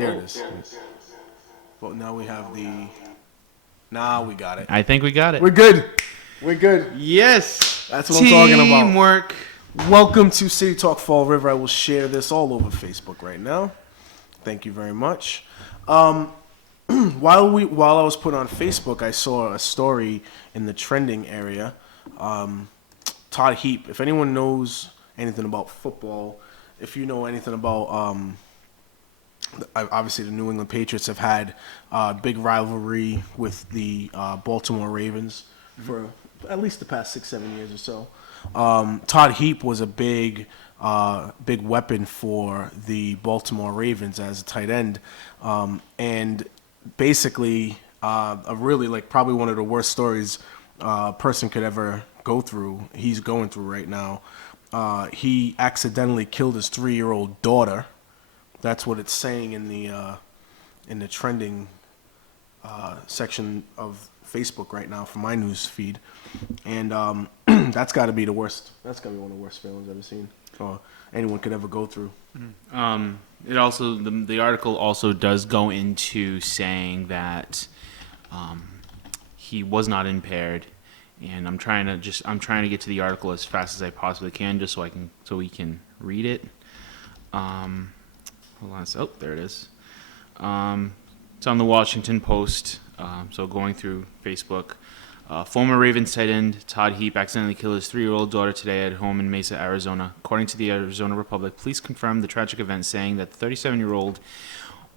There it is. Well, now we have the... Nah, we got it. I think we got it. We're good. We're good. Yes. That's what I'm talking about. Teamwork. Welcome to City Talk Fall River. I will share this all over Facebook right now. Thank you very much. While I was put on Facebook, I saw a story in the trending area. Todd Heap. If anyone knows anything about football, if you know anything about, obviously the New England Patriots have had a big rivalry with the Baltimore Ravens for at least the past 6-7 years or so. Todd Heap was a big weapon for the Baltimore Ravens as a tight end, and basically a really probably one of the worst stories a person could ever go through. He's going through right now. He accidentally killed his 3-year-old daughter. That's what it's saying in the trending section of Facebook right now for my news feed, and that's got to be the worst. That's got to be one of the worst feelings I've ever seen or anyone could ever go through. It also the article also does go into saying that he was not impaired, and I'm trying to get to the article as fast as I possibly can, just so we can read it. Hold on. Oh, there it is. It's on the Washington Post. So going through Facebook, former Ravens tight end Todd Heap accidentally killed his 3-year-old daughter today at home in Mesa, Arizona. According to the Arizona Republic, police confirmed the tragic event, saying that the 37-year-old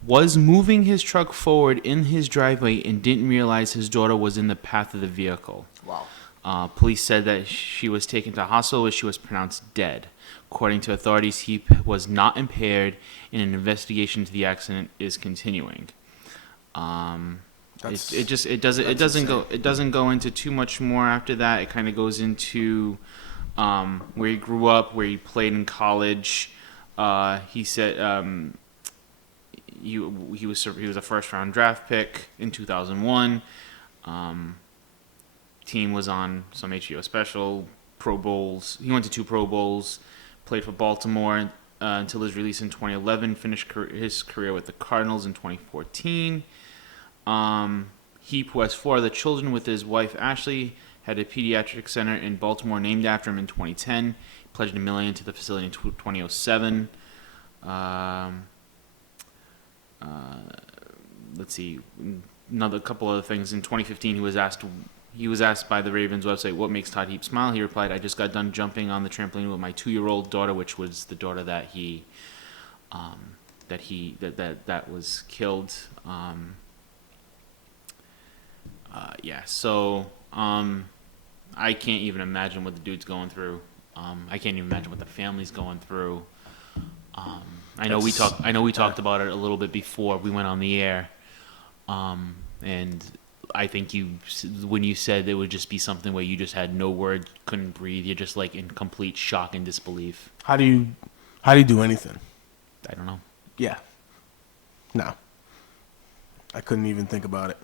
was moving his truck forward in his driveway and didn't realize his daughter was in the path of the vehicle. Wow. Police said that she was taken to hospital where she was pronounced dead. According to authorities, Heap was not impaired, and an investigation into the accident is continuing. It doesn't go into too much more after that. It kind of goes into where he grew up, where he played in college. He said he was a first-round draft pick in 2001. Team was on some HBO special, Pro Bowls. He went to 2 Pro Bowls. Played for Baltimore until his release in 2011. Finished his career with the Cardinals in 2014. Heap, who has 4 other children with his wife Ashley, had a pediatric center in Baltimore named after him in 2010. He pledged $1 million to the facility in 2007. Let's see, another couple other things. In 2015, he was asked by the Ravens website, "What makes Todd Heap smile?" He replied, "I just got done jumping on the trampoline with my 2-year-old daughter," which was the daughter that was killed. So I can't even imagine what the dude's going through. I can't even imagine what the family's going through. I know we talked about it a little bit before we went on the air, and I think when you said it would just be something where you just had no words, couldn't breathe, you're just in complete shock and disbelief. How do you do anything? I don't know. Yeah. No. I couldn't even think about it.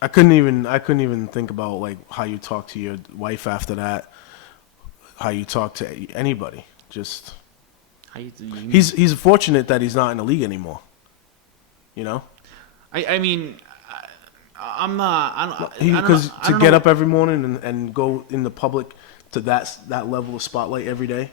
I couldn't even think about how you talk to your wife after that, how you talk to anybody. Just he's fortunate that he's not in the league anymore. You know? I mean, I'm not. Because to get up every morning and go in the public to that level of spotlight every day.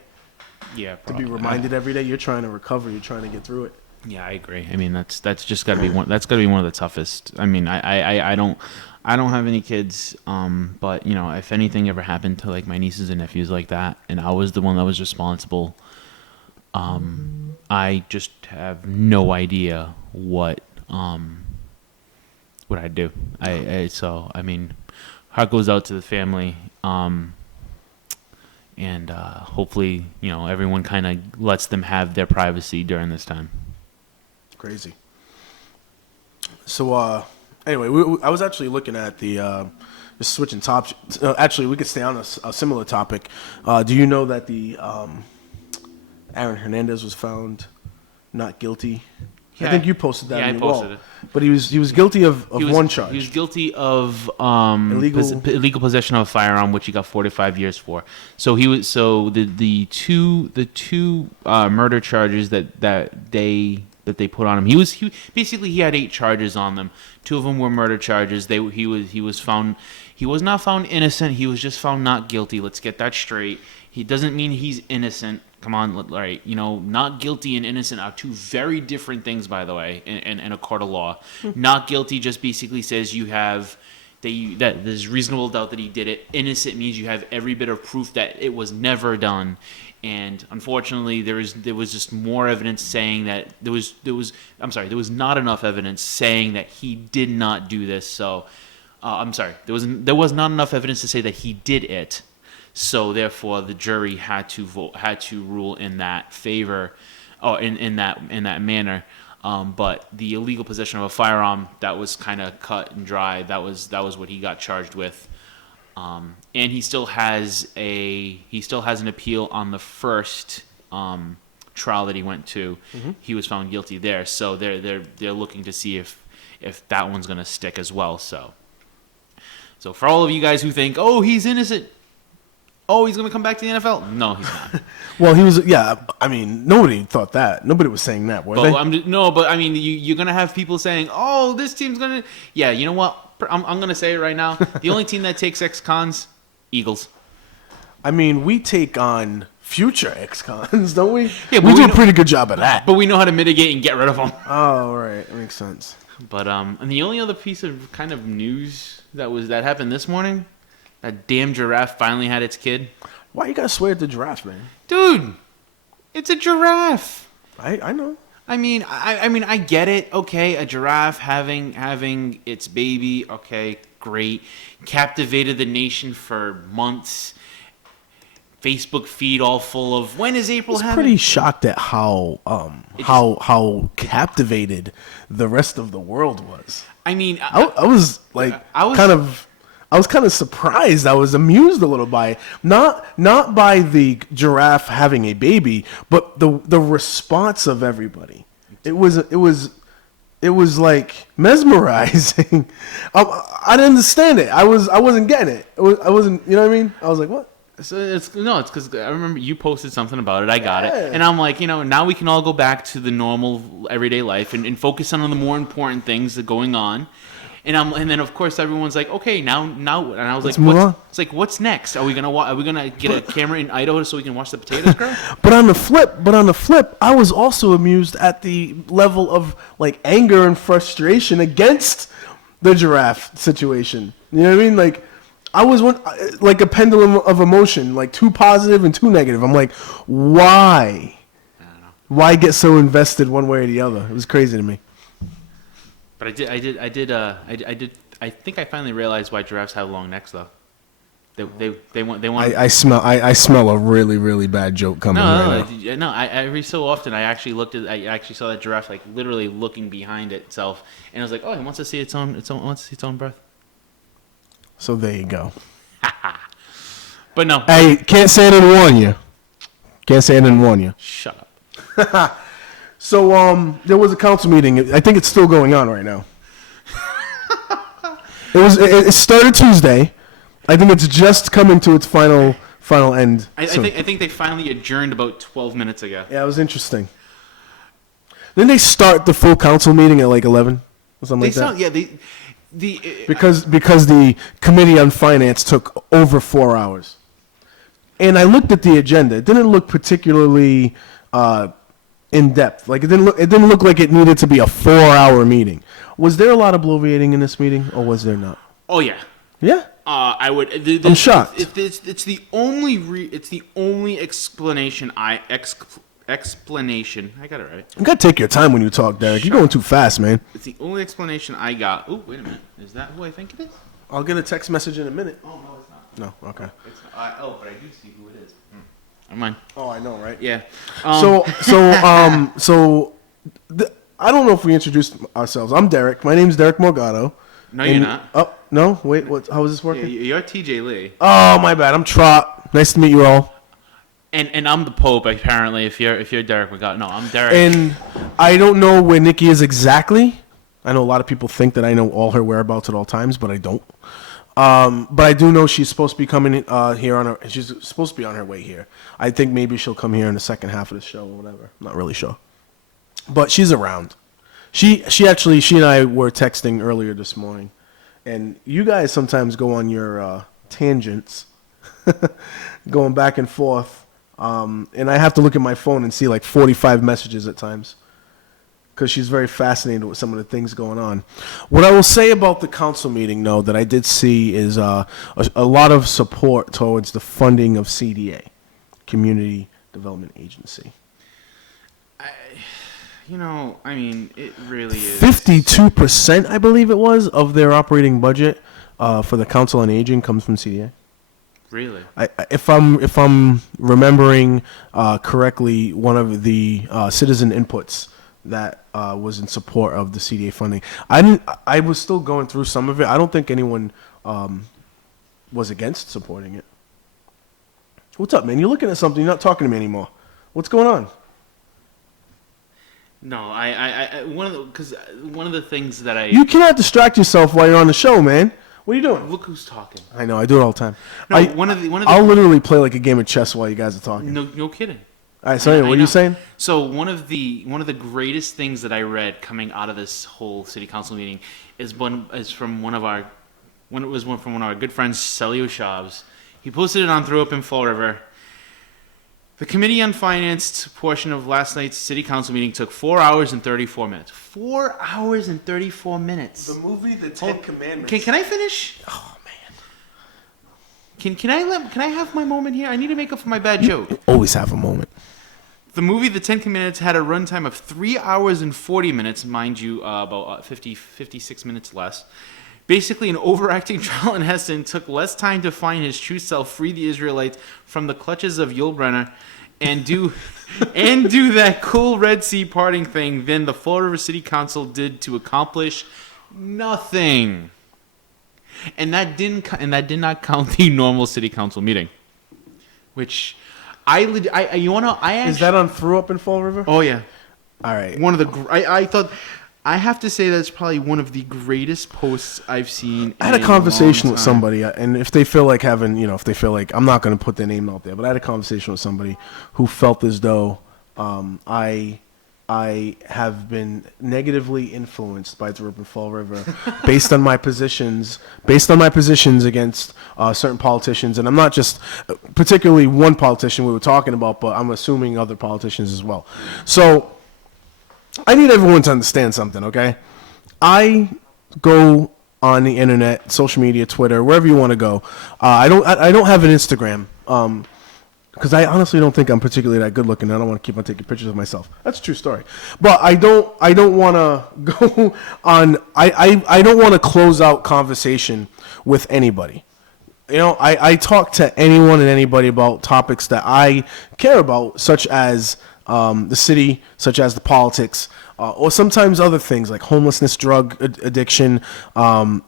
Yeah. Probably. To be reminded every day, you're trying to recover. You're trying to get through it. Yeah, I agree. I mean, that's just got to be one. That's got to be one of the toughest. I mean, I don't have any kids. But if anything ever happened to my nieces and nephews like that, and I was the one that was responsible, I just have no idea what I'd do. So I mean, heart goes out to the family. And hopefully, everyone kind of lets them have their privacy during this time. Crazy. So, anyway, I was actually looking at the just switching topics. Actually, we could stay on a similar topic. Do you know that the Aaron Hernandez was found not guilty? Yeah, I think you posted that. Yeah, I posted it. But he was guilty of one charge. He was guilty of illegal possession of a firearm, which he got 45 years for. So the two murder charges that they that they put on him. He basically he had 8 charges on them. 2 of them were murder charges. He was not found innocent. He was just found not guilty. Let's get that straight. He doesn't mean he's innocent. Come on, right? Not guilty and innocent are 2 very different things, by the way, in a court of law. Not guilty just basically says that there's reasonable doubt that he did it. Innocent means you have every bit of proof that it was never done. And unfortunately, there was just more evidence saying that there was not enough evidence saying that he did not do this. So, there was not enough evidence to say that he did it. So therefore, the jury had to rule in that favor, or in that manner. But the illegal possession of a firearm, that was kind of cut and dry. That was what he got charged with. And he still has an appeal on the first trial that he went to. Mm-hmm. He was found guilty there, so they're looking to see if that one's going to stick as well. So for all of you guys who think, oh, he's innocent, oh, he's going to come back to the NFL, no, he's not. Well, he was. Yeah, I mean, nobody thought that. Nobody was saying that, were they? But I mean, you're going to have people saying, oh, this team's going to. Yeah, you know what? I'm going to say it right now. The only team that takes ex-cons, Eagles. I mean, we take on future ex-cons, don't we? Yeah, we do a pretty good job of that. But we know how to mitigate and get rid of them. Oh, right. That makes sense. But and the only other piece of kind of news that happened this morning, that damn giraffe finally had its kid. Why you gotta swear at the giraffe, man? Dude, it's a giraffe. I know. I mean, I get it. Okay, a giraffe having its baby. Okay, great. Captivated the nation for months. Facebook feed all full of when is April having? I was pretty shocked at how captivated the rest of the world was. I mean, I was kind of surprised. I was amused a little by not by the giraffe having a baby, but the response of everybody. It was like mesmerizing. I didn't understand it. I wasn't getting it. I wasn't. You know what I mean? I was like, what? So it's because I remember you posted something about it. I got it, and I'm like, now we can all go back to the normal everyday life and focus on the more important things that are going on. And then of course everyone's like, okay, now, and I was like, what's next? Are we gonna get a camera in Idaho so we can watch the potatoes grow? But on the flip, I was also amused at the level of like anger and frustration against the giraffe situation. You know what I mean? Like I was like a pendulum of emotion, like too positive and too negative. I'm like, why? I don't know. Why get so invested one way or the other? It was crazy to me. But I think I finally realized why giraffes have long necks, though. They want. I smell a really, really bad joke coming. No. Every so often I actually saw that giraffe like literally looking behind itself, and I was like, oh, it wants to see its own breath. So there you go. But no. Hey, can't say I didn't warn you. Shut up. So there was a council meeting. I think it's still going on right now. It started Tuesday. I think it's just coming to its final end. I think they finally adjourned about 12 minutes ago. Yeah, it was interesting. Didn't they start the full council meeting at like 11 or something like that? Yeah, because the committee on finance took over 4 hours. And I looked at the agenda. It didn't look particularly in depth. Like it didn't look like it needed to be a 4-hour meeting. Was there a lot of bloviating in this meeting, or was there not? Oh yeah. Yeah. I would. I'm shocked. It's the only explanation. Explanation. I got it right. You gotta take your time when you talk, Derek. You're going too fast, man. It's the only explanation I got. Oh, wait a minute. Is that who I think it is? I'll get a text message in a minute. Oh no, it's not. No. Okay. It's not. But I do see who it is. Never mind. Oh, I know, right? Yeah. I don't know if we introduced ourselves. I'm Derek. My name's Derek Morgado. No, you're not. Oh, no? Wait, what? How is this working? Yeah, you're TJ Lee. Oh, my bad. I'm Trot. Nice to meet you all. And I'm the Pope, apparently, if you're Derek Morgado. No, I'm Derek. And I don't know where Nikki is exactly. I know a lot of people think that I know all her whereabouts at all times, but I don't. But I do know she's supposed to be coming here she's supposed to be on her way here. I think maybe she'll come here in the second half of the show or whatever. I'm not really sure. but she's around. She and I were texting earlier this morning, and you guys sometimes go on your tangents, going back and forth, and I have to look at my phone and see like 45 messages at times, because she's very fascinated with some of the things going on. What I will say about the council meeting, though, that I did see is a lot of support towards the funding of CDA, Community Development Agency. I mean, it really is. 52%, I believe it was, of their operating budget for the Council on Aging comes from CDA. Really? If I'm remembering correctly, one of the citizen inputs that was in support of the CDA funding. I was still going through some of it. I don't think anyone was against supporting it. What's up, man? You're looking at something. You're not talking to me anymore. What's going on? No, one of the things that You cannot distract yourself while you're on the show, man. What are you doing? Look who's talking. I know. I do it all the time. No, one of the I'll literally play like a game of chess while you guys are talking. No kidding. All right. So anyway, what are you saying? So one of the greatest things that I read coming out of this whole city council meeting from one of our good friends, Celio Shabs. He posted it on Throw Up in Fall River. The Committee on Finance portion of last night's City Council meeting took 4 hours and 34 minutes. 4 hours and 34 minutes. The movie, The Ten Commandments. Can I finish? Oh man. Can I have my moment here? I need to make up for my bad joke. You always have a moment. The movie, The 10 Commandments, had a runtime of 3 hours and 40 minutes, mind you, about 56 minutes less. Basically, an overacting Charlton Heston took less time to find his true self, free the Israelites from the clutches of Yul Brynner, and do that cool Red Sea parting thing than the Fall River City Council did to accomplish nothing. And that did not count the normal City Council meeting, which Is that on Throw Up in Fall River? Oh yeah. All right. I have to say that's probably one of the greatest posts I've seen. I had a conversation with somebody, and if they feel like I'm not going to put their name out there, but I had a conversation with somebody who felt as though I have been negatively influenced by Throw Up in Fall River based on my positions against certain politicians, and I'm not just particularly one politician we were talking about, but I'm assuming other politicians as well. So I need everyone to understand something, okay? I go on the internet, social media, Twitter, wherever you want to go. I don't have an Instagram because I honestly don't think I'm particularly that good looking. I don't want to keep on taking pictures of myself. That's a true story. But I don't want to go on. I don't want to close out conversation with anybody. You know, I talk to anyone and anybody about topics that I care about, such as the city, such as the politics, or sometimes other things like homelessness, drug addiction,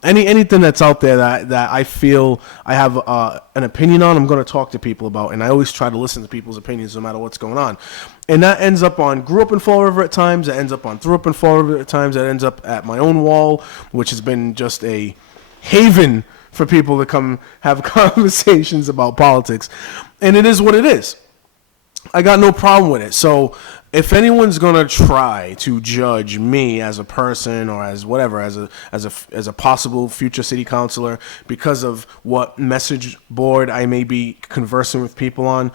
anything that's out there that I feel I have an opinion on, I'm going to talk to people about, and I always try to listen to people's opinions no matter what's going on. And that ends up on Grew Up in Fall River at times, it ends up on Threw Up in Fall River at times, it ends up at my own wall, which has been just a haven for people to come have conversations about politics. And it is what it is. I got no problem with it. So if anyone's gonna try to judge me as a person or as whatever, as a possible future city councilor because of what message board I may be conversing with people on,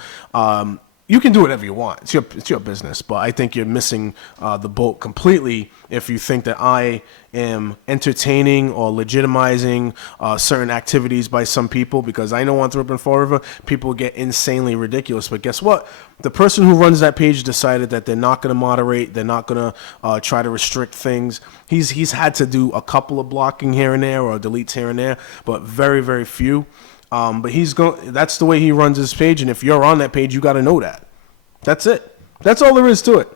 you can do whatever you want. It's your business. But I think you're missing the boat completely if you think that I am entertaining or legitimizing certain activities by some people, because I know on Throw Up in Fall River, people get insanely ridiculous. But guess what? The person who runs that page decided that they're not going to moderate. They're not going to try to restrict things. He's had to do a couple of blocking here and there or deletes here and there, but very, very few. But that's the way he runs his page, and if you're on that page, you got to know that. That's it. That's all there is to it.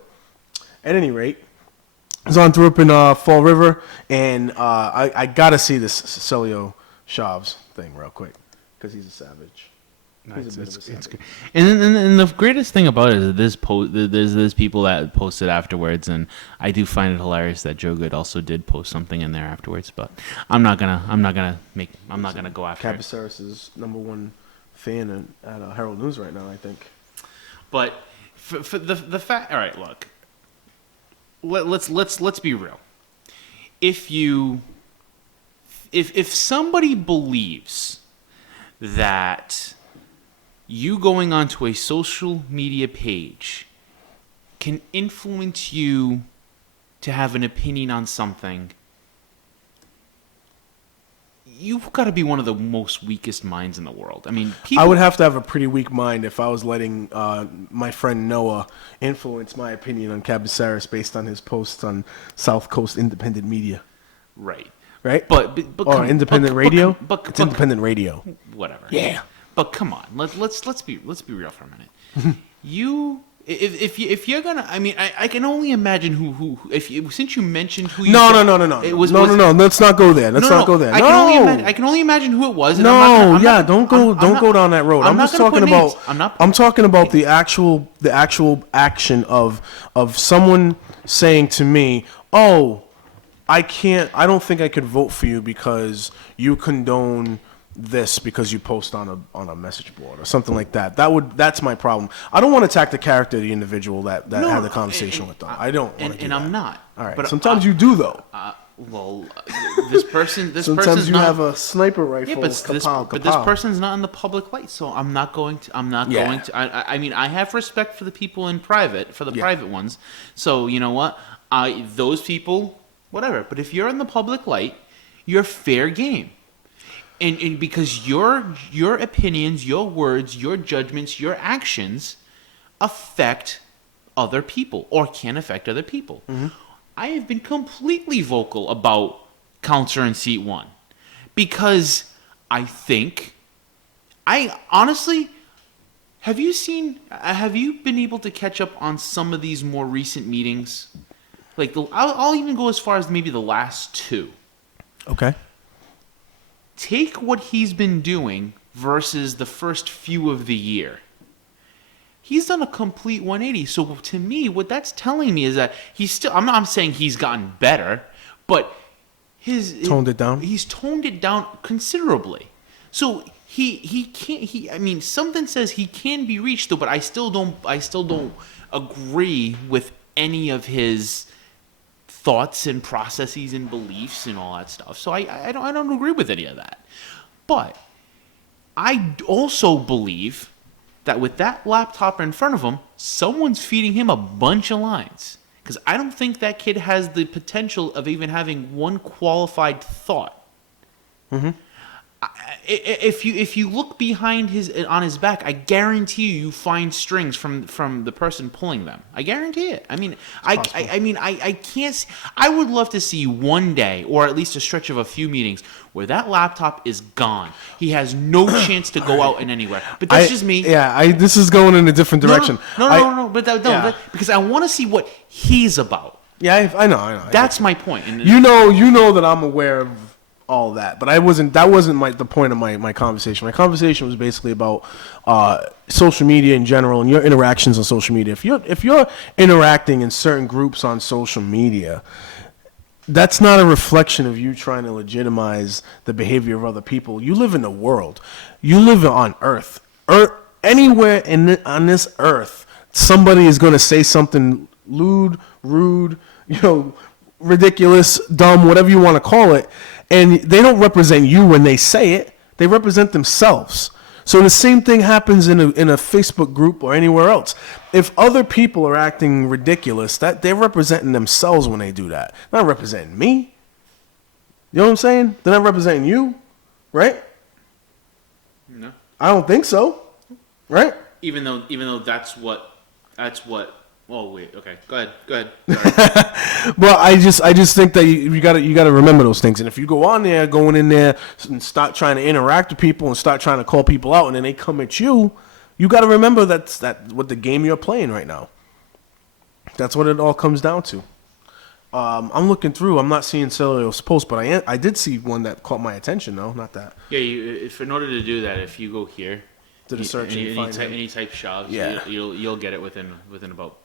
At any rate, it's on Throw Up in Fall River, and I got to see this Celio Shabs thing real quick because he's a savage. It's good. And the greatest thing about it is there's people that posted afterwards, and I do find it hilarious that Joe Good also did post something in there afterwards. But I'm not gonna go after. Cabasaris is #1 fan at Herald News right now, I think. But for the fact, all right, look, let's be real. If somebody believes that you going onto a social media page can influence you to have an opinion on something, you've got to be one of the most weakest minds in the world. I mean, I would have to have a pretty weak mind if I was letting my friend Noah influence my opinion on Cabaceres based on his posts on South Coast Independent Media. Right. But or independent radio. It's independent radio. Whatever. Yeah. But come on, let's be real for a minute. If you're gonna, I mean, I can only imagine who since you mentioned who you No. no. Let's not go there. Let's not go there. I can only imagine who it was. And don't go down that road. I'm just talking about. I'm talking about the actual action of someone saying to me, "Oh, I don't think I could vote for you because you condone this because you post on a message board or something like that." That's my problem. I don't want to attack the character of the individual that had the conversation with them. I don't want to do that. And I'm not. All right. But sometimes you do though. This person. Sometimes you have a sniper rifle. Yeah, but this person's not in the public light, so I'm not going to. I mean, I have respect for the people in private, for the private ones. So you know what? Those people, whatever. But if you're in the public light, you're fair game. And because your opinions, your words, your judgments, your actions affect other people or can affect other people. Mm-hmm. I have been completely vocal about Counselor in Seat 1 because I honestly, have you been able to catch up on some of these more recent meetings? Like I'll even go as far as maybe the last two. Okay. Take what he's been doing versus the first few of the year. He's done a complete 180. So to me, what that's telling me is that he's still. I'm saying he's gotten better, but toned it down. He's toned it down considerably. So he can't. I mean, something says he can be reached though, but I still don't agree with any of his thoughts and processes and beliefs and all that stuff. So I don't agree with any of that. But I also believe that with that laptop in front of him, someone's feeding him a bunch of lines. Because I don't think that kid has the potential of even having one qualified thought. Mm-hmm. If you look behind on his back, I guarantee you find strings from the person pulling them. I guarantee it. I mean, I can't. I would love to see one day, or at least a stretch of a few meetings, where that laptop is gone. He has no chance to go out and anywhere. But that's just me. Yeah, this is going in a different direction. No. Because I want to see what he's about. Yeah, I know. That's my point. And you know that I'm aware of all that, but that wasn't the point of my conversation. My conversation was basically about social media in general and your interactions on social media. If you're interacting in certain groups on social media, that's not a reflection of you trying to legitimize the behavior of other people. You live in the world. You live on Earth. Anywhere on this Earth, somebody is going to say something lewd, rude, ridiculous, dumb, whatever you want to call it. And they don't represent you when they say it. They represent themselves. So the same thing happens in a Facebook group or anywhere else. If other people are acting ridiculous, that they're representing themselves when they do that. They're not representing me. You know what I'm saying? They're not representing you, right? No. I don't think so. Right? Even though that's what. Oh wait, okay. Go ahead. Sorry. Well, I just think that you got to remember those things. And if you going in there and start trying to interact with people and start trying to call people out, and then they come at you, you got to remember that's what the game you're playing right now. That's what it all comes down to. I'm looking through. I'm not seeing Celio's post, but I did see one that caught my attention though. Not that. Yeah, if in order to do that, if you go here to the search and any type shoves, yeah, you'll get it within about.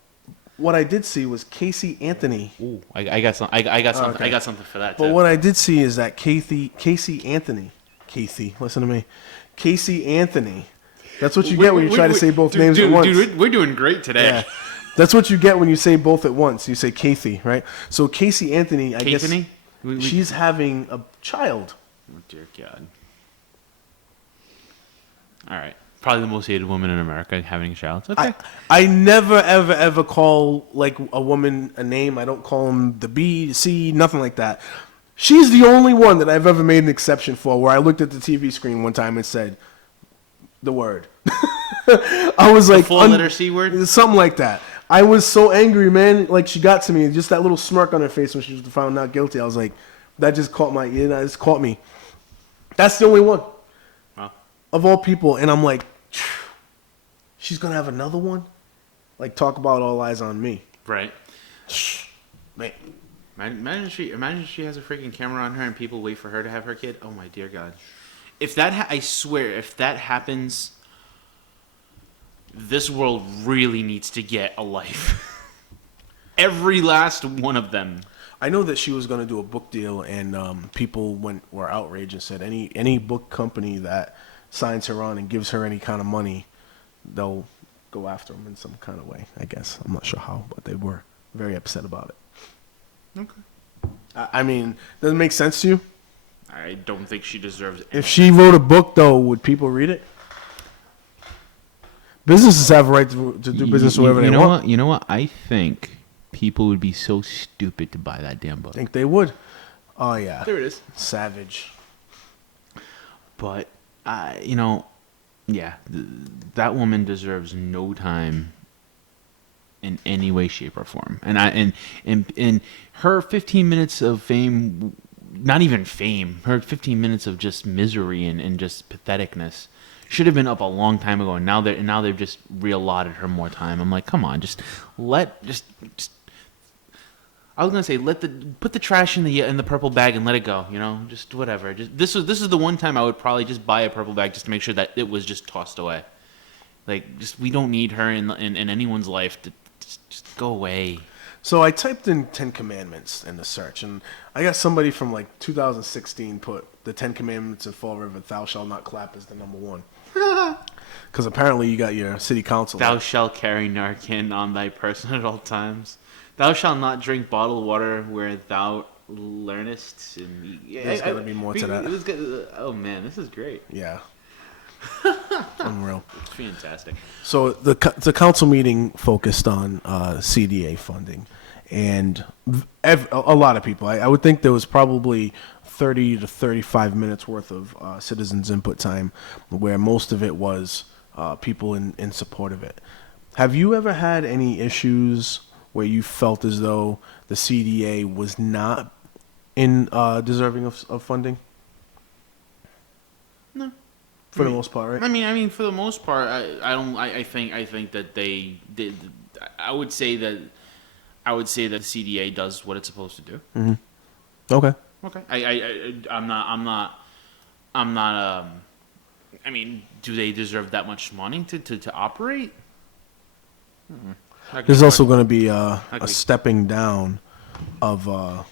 What I did see was Casey Anthony. Ooh, I got something. I got something. Okay. I got something for that. But what I did see is that Casey Anthony. Listen to me. Casey Anthony. That's what you get when you try to say both names at once. Dude, we're doing great today. Yeah. That's what you get when you say both at once. You say Kathy, right? So Casey Anthony, I guess Kathany? she's having a child. Oh, dear God. All right. Probably the most hated woman in America having a child. It's okay. I never, ever, ever call like a woman a name. I don't call them the B, C, nothing like that. She's the only one that I've ever made an exception for where I looked at the TV screen one time and said the word. I was like... Four-letter C word? Something like that. I was so angry, man. Like, she got to me. Just that little smirk on her face when she was found not guilty. I was like, that just caught my... You know, it just caught me. That's the only one. Wow. Of all people. And I'm like, she's going to have another one? Like, talk about all eyes on me. Right. Man. Imagine if she has a freaking camera on her and people wait for her to have her kid. Oh my dear God! If that, I swear, if that happens, this world really needs to get a life. Every last one of them. I know that she was going to do a book deal, and people were outraged and said any book company that signs her on and gives her any kind of money, they'll go after them in some kind of way. I guess I'm not sure how, but they were very upset about it. Okay. I mean, does it make sense to you? I don't think she deserves it. If she wrote a book, though, would people read it? Businesses have a right to do business wherever they want. You know what? I think people would be so stupid to buy that damn book. I think they would. Oh, yeah. There it is. Savage. But, yeah, that woman deserves no time in any way, shape, or form. And her 15 minutes of fame, not even fame, her 15 minutes of just misery and just patheticness should have been up a long time ago. And now they've just reallotted her more time. I'm like, come on, I was gonna say put the trash in the purple bag and let it go. Just whatever. This is the one time I would probably just buy a purple bag just to make sure that it was just tossed away. Like, we don't need her in anyone's life to just go away. So I typed in 10 Commandments in the search, and I got somebody from like 2016 put the 10 Commandments in Fall River, thou shalt not clap as the number one. Because apparently you got your city council. Thou shalt carry Narcan on thy person at all times. Thou shalt not drink bottled water where thou learnest. And There's got to be more to that. Oh man, this is great. Yeah. Unreal. It's fantastic. So the council meeting focused on CDA funding, and a lot of people. I would think there was probably 30 to 35 minutes worth of citizens' input time, where most of it was people in support of it. Have you ever had any issues where you felt as though the CDA was not deserving of funding? No. For the most part, right? I mean, for the most part, I think that they did. I would say that the CDA does what it's supposed to do. Mm-hmm. Okay. I'm not. I mean, do they deserve that much money to operate? There's also going to be a stepping down of, I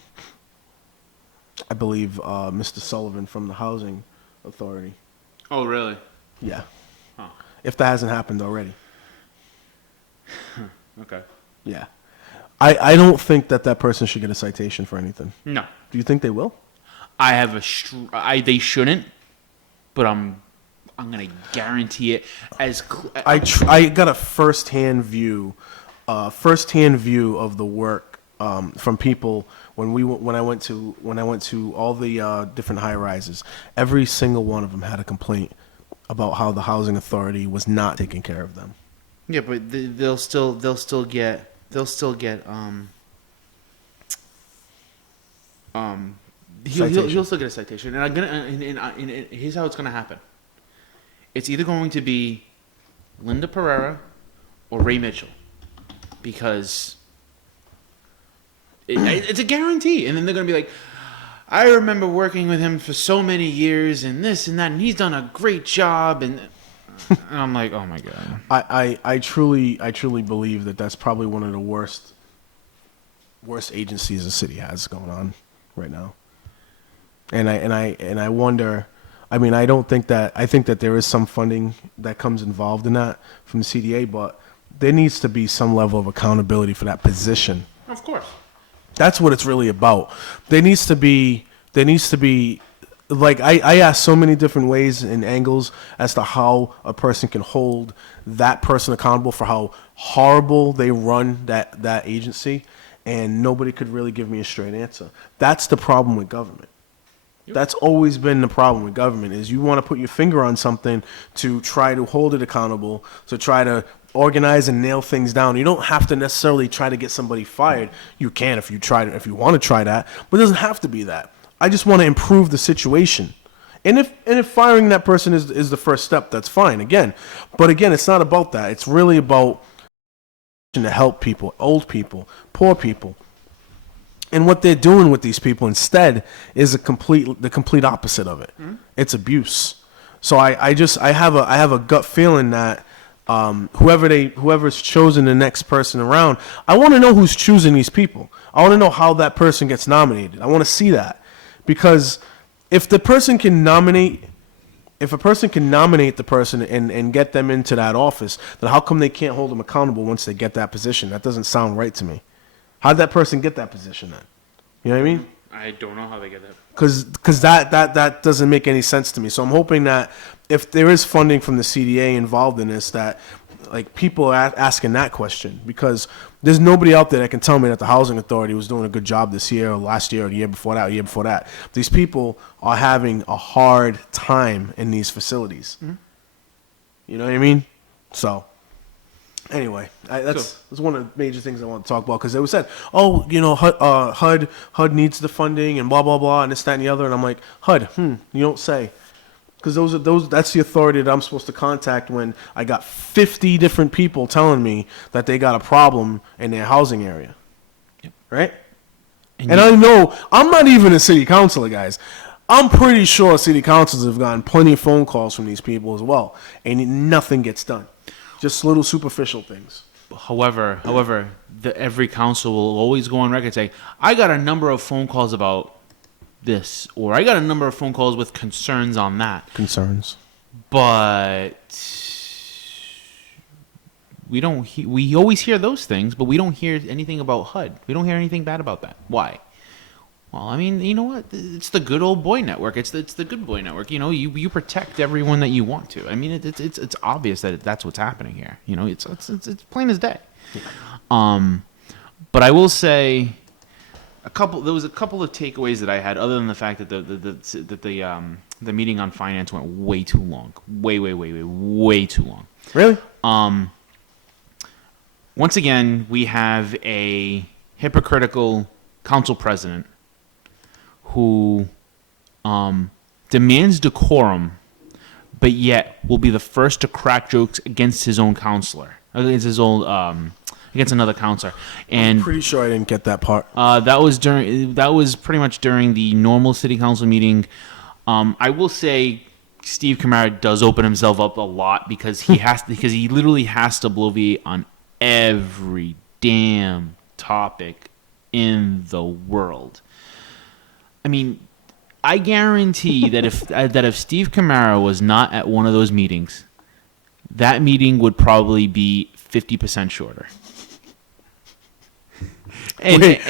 believe, Mr. Sullivan from the Housing Authority. Oh, really? Yeah. Huh. If that hasn't happened already. Okay. Yeah. I don't think that person should get a citation for anything. No. Do you think they will? I have they shouldn't, but I'm gonna guarantee it. I got a first-hand view of the work from people when I went to all the different high rises. Every single one of them had a complaint about how the housing authority was not taking care of them. Yeah, but they'll still get he'll still get a citation, and here's how it's gonna happen. It's either going to be Linda Pereira or Ray Mitchell, because it's a guarantee. And then they're going to be like, I remember working with him for so many years and this and that, and he's done a great job. And I'm like, oh my God. I truly believe that that's probably one of the worst agencies the city has going on right now. And I wonder, I think that there is some funding that comes involved in that from the CDA, but there needs to be some level of accountability for that position. Of course. That's what it's really about. There needs to be like I ask so many different ways and angles as to how a person can hold that person accountable for how horrible they run that agency, and nobody could really give me a straight answer. That's the problem with government. That's always been the problem with government is you want to put your finger on something to try to hold it accountable, to try to organize and nail things down. You don't have to necessarily try to get somebody fired. You can if you want to try that, but it doesn't have to be that. I just want to improve the situation. And if firing that person is the first step, that's fine again. But again, it's not about that. It's really about to help people, old people, poor people. And what they're doing with these people instead is the complete opposite of it. Mm-hmm. It's abuse. So I have a gut feeling that whoever's chosen the next person around, I want to know who's choosing these people. I want to know how that person gets nominated. I want to see that, because if a person can nominate the person and get them into that office, then how come they can't hold them accountable once they get that position? That doesn't sound right to me. How'd that person get that position then? You know what I mean? I don't know how they get that. Because that doesn't make any sense to me. So I'm hoping that if there is funding from the CDA involved in this, that like people are asking that question, because there's nobody out there that can tell me that the housing authority was doing a good job this year or last year or the year before that or the year before that. These people are having a hard time in these facilities. Mm-hmm. You know what I mean? So anyway, that's one of the major things I want to talk about, because it was said, oh, you know, HUD needs the funding and blah blah blah and this, that, and the other, and I'm like, HUD, you don't say, because that's the authority that I'm supposed to contact when I got 50 different people telling me that they got a problem in their housing area, right? And I know I'm not even a city councilor, guys. I'm pretty sure city councils have gotten plenty of phone calls from these people as well, and nothing gets done. Just little superficial things. However, every council will always go on record and say, I got a number of phone calls about this, or I got a number of phone calls with concerns on that. Concerns. But we always hear those things, but we don't hear anything about HUD. We don't hear anything bad about that. Why? Well, I mean, you know what? It's the good old boy network. It's the good boy network. You know, you protect everyone that you want to. I mean, it's obvious that that's what's happening here. You know, it's plain as day. Yeah. But I will say, there was a couple of takeaways that I had, other than the fact that the meeting on finance went way too long, way too long. Really? Once again, we have a hypocritical council president who demands decorum, but yet will be the first to crack jokes against his own counselor, against another counselor. And I'm pretty sure I didn't get that part. That was pretty much during the normal city council meeting. I will say Steve Kamara does open himself up a lot, because he literally has to bloviate on every damn topic in the world. I mean, I guarantee that if Steve Kamara was not at one of those meetings, that meeting would probably be 50% shorter. Wait.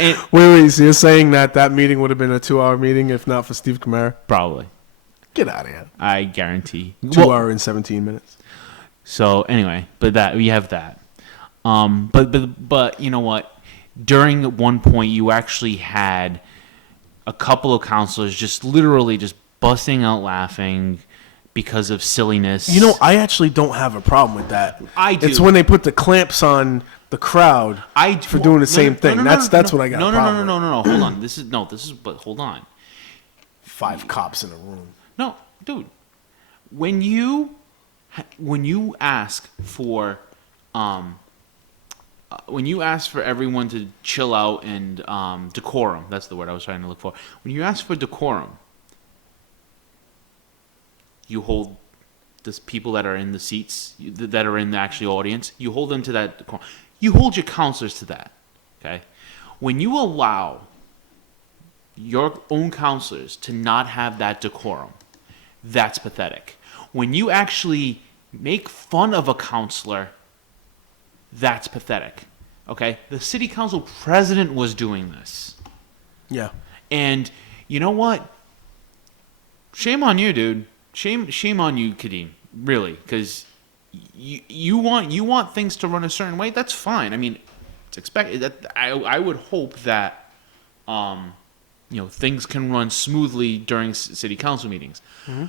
So you're saying that meeting would have been a 2-hour meeting if not for Steve Kamara? Probably. Get out of here. I guarantee. 2 hour and 17 minutes. So anyway, but we have that. But you know what? During one point, you actually had a couple of counselors just literally just busting out laughing because of silliness. You know, I actually don't have a problem with that. I do. It's when they put the clamps on the crowd for doing the same thing. That's what I got. No. Hold on. But hold on. 5 cops in a room. No, dude. When you ask for everyone to chill out and decorum, that's the word I was trying to look for. When you ask for decorum, you hold the people that are in the seats, that are in the actual audience, you hold them to that decorum. You hold your counselors to that, okay? When you allow your own counselors to not have that decorum, that's pathetic. When you actually make fun of a counselor that's pathetic. Okay? The city council president was doing this. Yeah. And you know what? Shame on you, dude. Shame on you, Kadeem. Really, because you want things to run a certain way. That's fine. I mean, it's expected. That I would hope that things can run smoothly during city council meetings. Mm-hmm.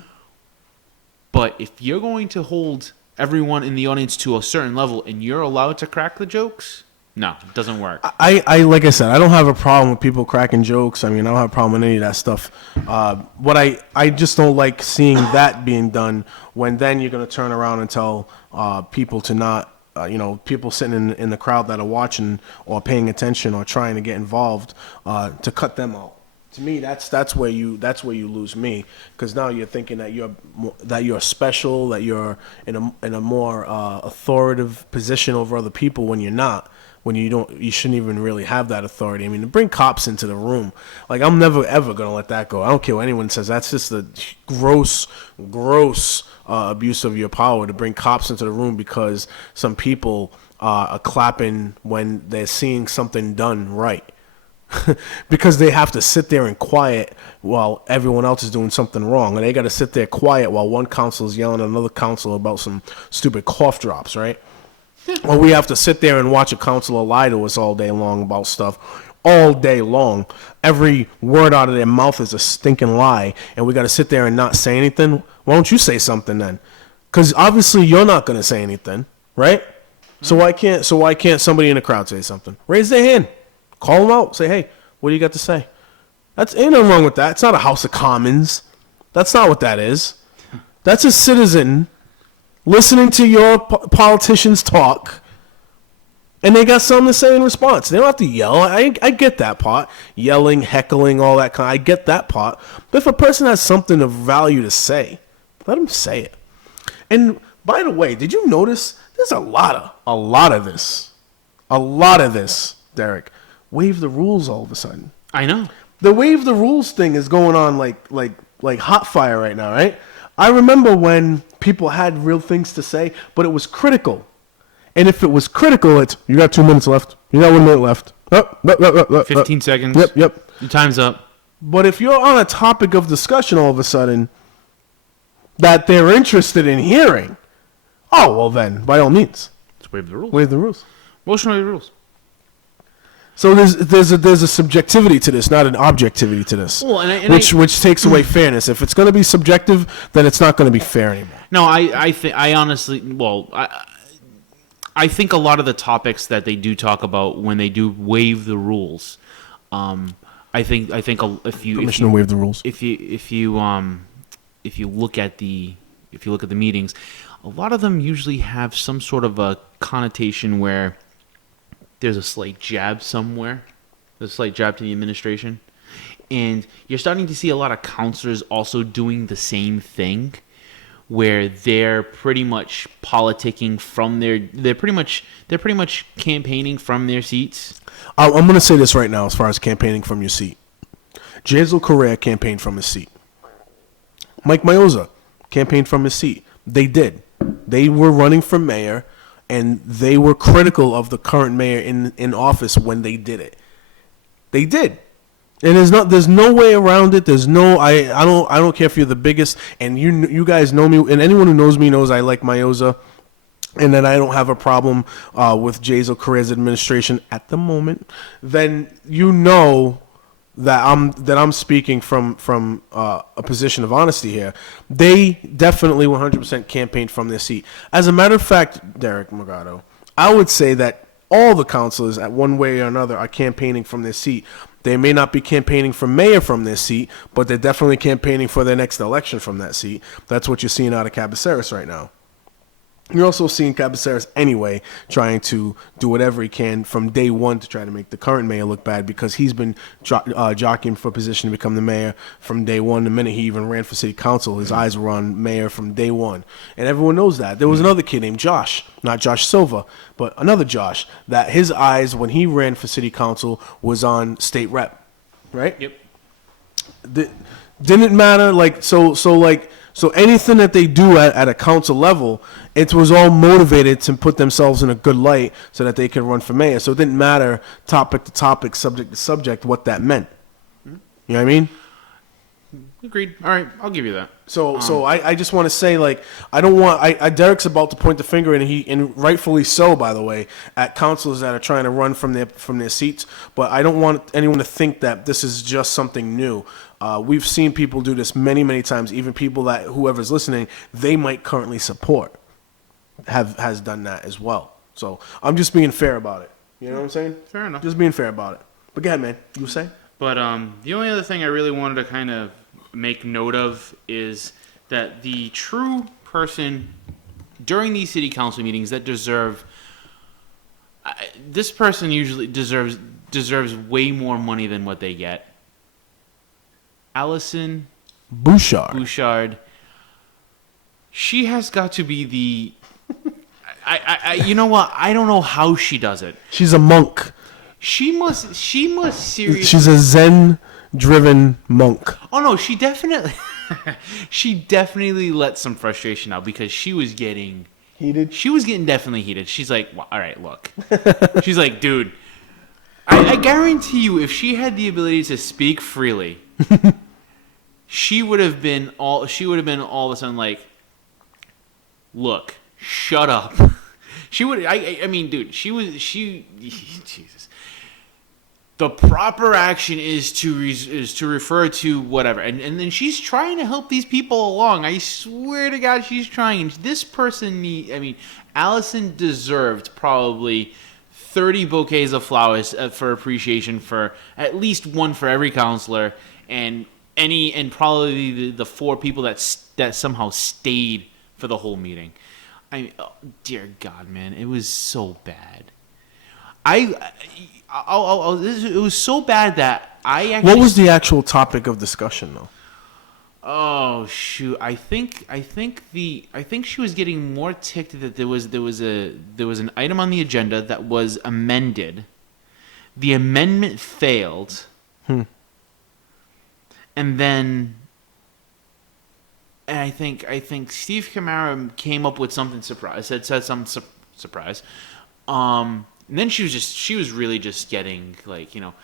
But if you're going to hold everyone in the audience to a certain level and you're allowed to crack the jokes, no, it doesn't work. I like I said, I don't have a problem with people cracking jokes. I mean, I don't have a problem with any of that stuff. What I just don't like seeing that being done when then you're going to turn around and tell people to not, people sitting in the crowd that are watching or paying attention or trying to get involved to cut them out. To me, that's where you lose me, because now you're thinking that you're special, that you're in a more authoritative position over other people when you're not. When you shouldn't even really have that authority. I mean, to bring cops into the room, like, I'm never ever gonna let that go. I don't care what anyone says. That's just a gross abuse of your power, to bring cops into the room because some people are clapping when they're seeing something done right. Because they have to sit there and quiet while everyone else is doing something wrong, and they got to sit there quiet while one council is yelling at another council about some stupid cough drops, right? Or we have to sit there and watch a counselor lie to us all day long about stuff, all day long. Every word out of their mouth is a stinking lie, and we got to sit there and not say anything. Why don't you say something then? Because obviously you're not going to say anything, right? So why can't somebody in the crowd say something? Raise their hand, call them out, say, hey, what do you got to say? Ain't nothing wrong with that. It's not a House of Commons. That's not what that is. That's a citizen listening to your politicians talk, and they got something to say in response. They don't have to yell. I get that part. Yelling, heckling, all that kind. I get that part. But if a person has something of value to say, let them say it. And by the way, did you notice there's a lot of this, Derek? Waive the rules all of a sudden. I know. The waive the rules thing is going on like hot fire right now, right? I remember when people had real things to say, but it was critical. And if it was critical, it's, you got 2 minutes left. You got 1 minute left. 15 seconds. Yep. Your time's up. But if you're on a topic of discussion all of a sudden that they're interested in hearing, oh, well then, by all means. Let's waive the rules. Waive the rules. Motion to waive the rules. So there's a subjectivity to this, not an objectivity to this, well, which takes away fairness. If it's going to be subjective, then it's not going to be fair anymore. No, I honestly, I think a lot of the topics that they do talk about when they do waive the rules, I think if you permission to waive the rules, if you look at the meetings, a lot of them usually have some sort of a connotation where there's a slight jab somewhere, there's a slight jab to the administration, and you're starting to see a lot of counselors also doing the same thing, where they're pretty much politicking from they're pretty much campaigning from their seats. I'm going to say this right now as far as campaigning from your seat. Jazel Correa campaigned from his seat. Mike Mayoza campaigned from his seat. They did. They were running for mayor, and they were critical of the current mayor in office when they did it. They did. And there's no way around it. There's no I don't care if you're the biggest, and you guys know me, and anyone who knows me knows I like Mayoza, and that I don't have a problem with Jazel Correa's administration at the moment. Then you know that I'm speaking from a position of honesty here. They definitely 100% campaigned from their seat. As a matter of fact, Derek Morgado, I would say that all the councilors, at one way or another, are campaigning from their seat. They may not be campaigning for mayor from their seat, but they're definitely campaigning for their next election from that seat. That's what you're seeing out of Cabaceres right now. You're also seeing Cabaceres anyway trying to do whatever he can from day one to try to make the current mayor look bad, because he's been jockeying for position to become the mayor from day one. The minute he even ran for city council, his eyes were on mayor from day one. And everyone knows that. There was another kid named Josh, not Josh Silva, but another Josh, that his eyes when he ran for city council was on state rep, right? Yep. Didn't matter, like, so like, So anything that they do at a council level, it was all motivated to put themselves in a good light so that they could run for mayor. So it didn't matter topic to topic, subject to subject, what that meant. You know what I mean? Agreed. All right, I'll give you that. So I just want to say, like, I don't want Derek's about to point the finger, and rightfully so, by the way, at councilors that are trying to run from their seats. But I don't want anyone to think that this is just something new. We've seen people do this many times. Even people that whoever's listening, they might currently support, has done that as well. So I'm just being fair about it. You know what I'm saying? Fair enough. Just being fair about it. But go ahead, man. You were saying? But the only other thing I really wanted to kind of make note of is that the true person during these city council meetings that this person usually deserves way more money than what they get. Allison Bouchard. She has got to be the. You know what? I don't know how she does it. She's a monk. She must seriously. She's a Zen-driven monk. Oh no, she definitely let some frustration out because she was getting heated. She was getting definitely heated. She's like, well, all right, look. She's like, dude, I guarantee you, if she had the ability to speak freely, she would have been all of a sudden like, look, shut up. She would. I mean, dude, Jesus. The proper action is to refer to whatever, and then she's trying to help these people along. I swear to God, she's trying. This person Allison deserved probably 30 bouquets of flowers for appreciation for at least one for every counselor, and probably the 4 people that somehow stayed for the whole meeting. I mean, oh, dear God, man, it was so bad. It was so bad that I actually. What was the actual topic of discussion, though? Oh shoot! I think she was getting more ticked that there was an item on the agenda that was amended. The amendment failed. And then. And I think Steve Camara came up with something surprise. Said something surprise. And then she was really just getting like, you know,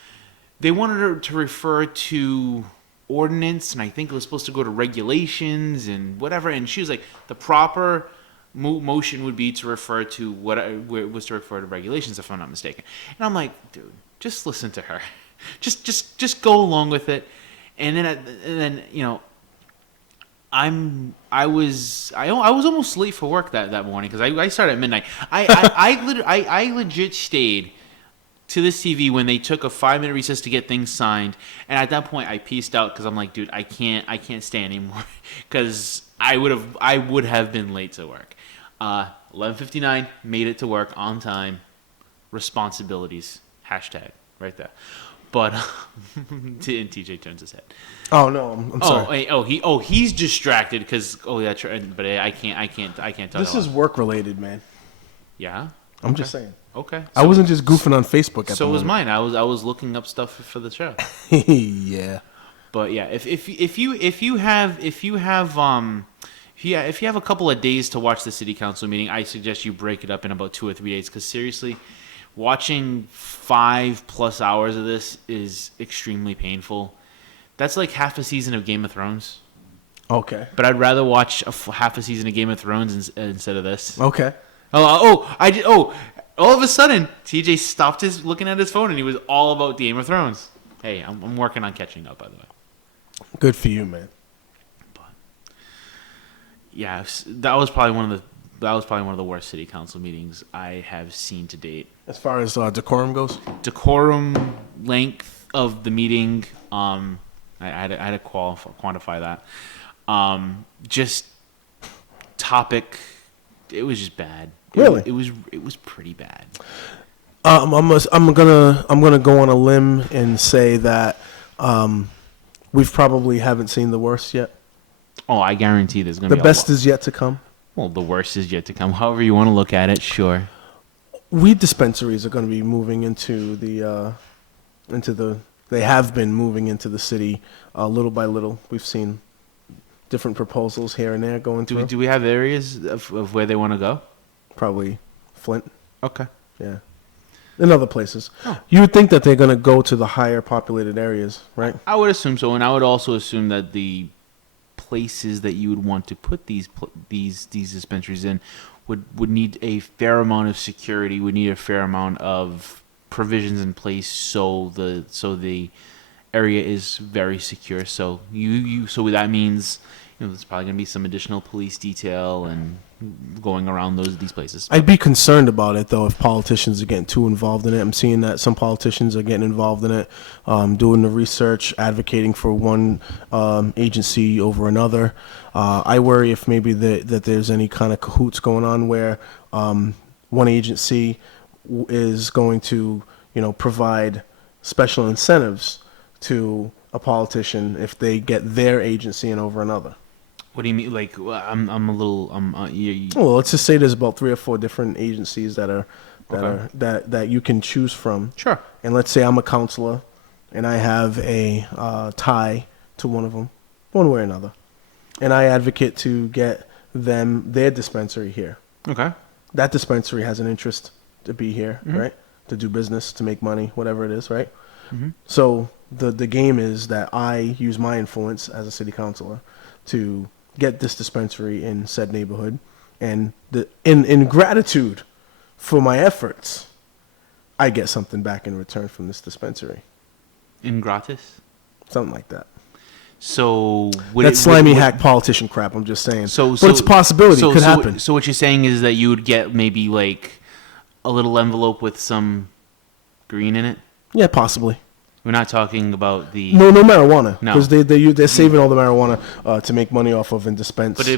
they wanted her to refer to ordinance, and I think it was supposed to go to regulations and whatever. And she was like, the proper motion would be to refer to regulations, if I'm not mistaken. And I'm like, dude, just listen to her, just go along with it. And then you know. I was almost late for work that morning because I started at midnight. I legit stayed to this TV when they took a 5-minute recess to get things signed, and at that point I pieced out because I'm like, dude, I can't stay anymore because I would have been late to work. 11:59, made it to work on time. Responsibilities # right there. But and TJ turns his head. Oh no, I'm sorry. He's distracted because that's right. But I can't tell. This is work related, man. Yeah, I'm just saying. Okay, I wasn't just goofing on Facebook. So was mine. I was looking up stuff for the show. Yeah. But yeah, if you have a couple of days to watch the city council meeting, I suggest you break it up in about 2 or 3 days because seriously. Watching 5+ hours of this is extremely painful. That's like half a season of Game of Thrones. Okay. But I'd rather watch half a season of Game of Thrones instead of this. Okay. All of a sudden, TJ stopped looking at his phone and he was all about Game of Thrones. Hey, I'm working on catching up, by the way. Good for you, man. But yeah, that was probably one of the worst city council meetings I have seen to date. As far as decorum goes? Decorum, length of the meeting, I had to quantify that. Just topic, it was just bad. Really? It was pretty bad. I'm gonna go on a limb and say that we've probably haven't seen the worst yet. Oh, I guarantee there's gonna be the best is yet to come. Well, the worst is yet to come. However you want to look at it, sure. Weed dispensaries are going to be moving into they have been moving into the city little by little. We've seen different proposals here and there going through. Do we have areas of where they want to go? Probably Flint. Okay. Yeah. In other places. Oh. You would think that they're going to go to the higher populated areas, right? I would assume so, and I would also assume that the places that you would want to put these dispensaries in would need a fair amount of security, would need a fair amount of provisions in place so the area is very secure. So so that means there's probably going to be some additional police detail and going around these places. I'd be concerned about it, though, if politicians are getting too involved in it. I'm seeing that some politicians are getting involved in it, doing the research, advocating for one agency over another. I worry if maybe that there's any kind of cahoots going on where one agency is going to, provide special incentives to a politician if they get their agency in over another. What do you mean? Like, I'm a little. Well, let's just say there's about 3 or 4 different agencies that you can choose from. Sure. And let's say I'm a counselor, and I have a tie to one of them, one way or another, and I advocate to get their dispensary here. Okay. That dispensary has an interest to be here, right? To do business, to make money, whatever it is, right? Mm-hmm. So the game is that I use my influence as a city councilor to get this dispensary in said neighborhood, and in gratitude for my efforts, I get something back in return from this dispensary. In gratis? Something like that. So that's slimy hack politician crap. I'm just saying. But it's a possibility. It could happen. So what you're saying is that you would get maybe like a little envelope with some green in it? Yeah, possibly. We're not talking about the no marijuana. No, because they're saving all the marijuana to make money off of and dispense. But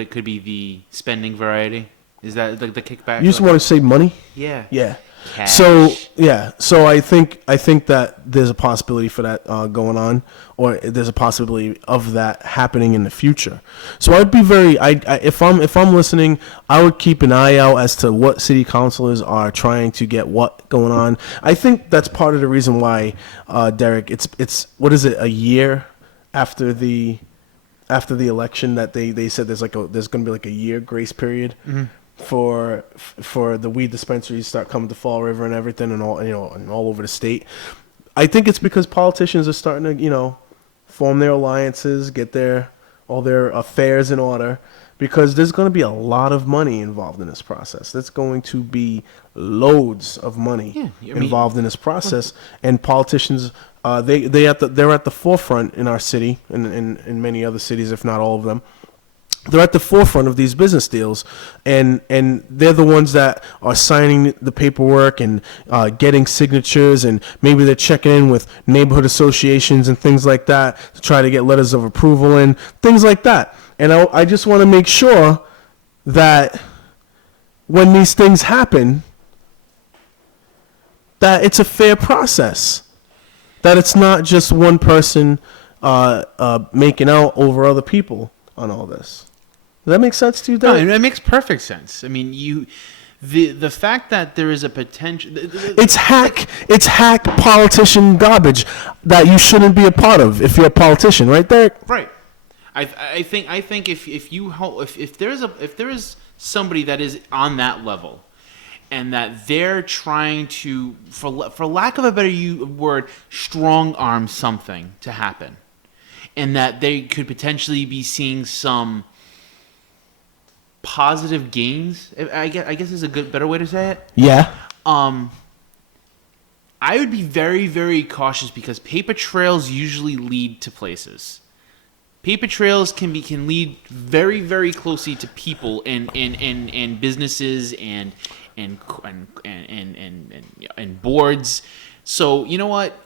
it could be the spending variety. Is that the kickback? You just want to save money? Yeah. Yeah. Cash. So I think that there's a possibility for that going on, or there's a possibility of that happening in the future. So I'd be if I'm listening, I would keep an eye out as to what city councilors are trying to get what going on. I think that's part of the reason why, Derek, it's what is it, a year after the election that they said there's going to be like a year grace period. Mm-hmm. For the weed dispensaries start coming to Fall River and everything, and all over the state. I think it's because politicians are starting to form their alliances, get all their affairs in order, because there's going to be a lot of money involved in this process. There's going to be loads of money involved in this process, and politicians they're at the forefront in our city and in many other cities, if not all of them. They're at the forefront of these business deals, and they're the ones that are signing the paperwork and getting signatures, and maybe they're checking in with neighborhood associations and things like that to try to get letters of approval and things like that. And I just want to make sure that when these things happen, that it's a fair process, that it's not just one person making out over other people on all this. Does that make sense to you, Dad? No, it makes perfect sense. I mean, the fact that there is a potential... It's hack politician garbage that you shouldn't be a part of if you're a politician, right there? Right. I think if there is somebody that is on that level, and that they're trying to, for lack of a better word, strong arm something to happen, and that they could potentially be seeing some positive gains, I guess is a better way to say it. Yeah. I would be very, very cautious, because paper trails usually lead to places. Paper trails can lead very, very closely to people and businesses and boards. So you know what?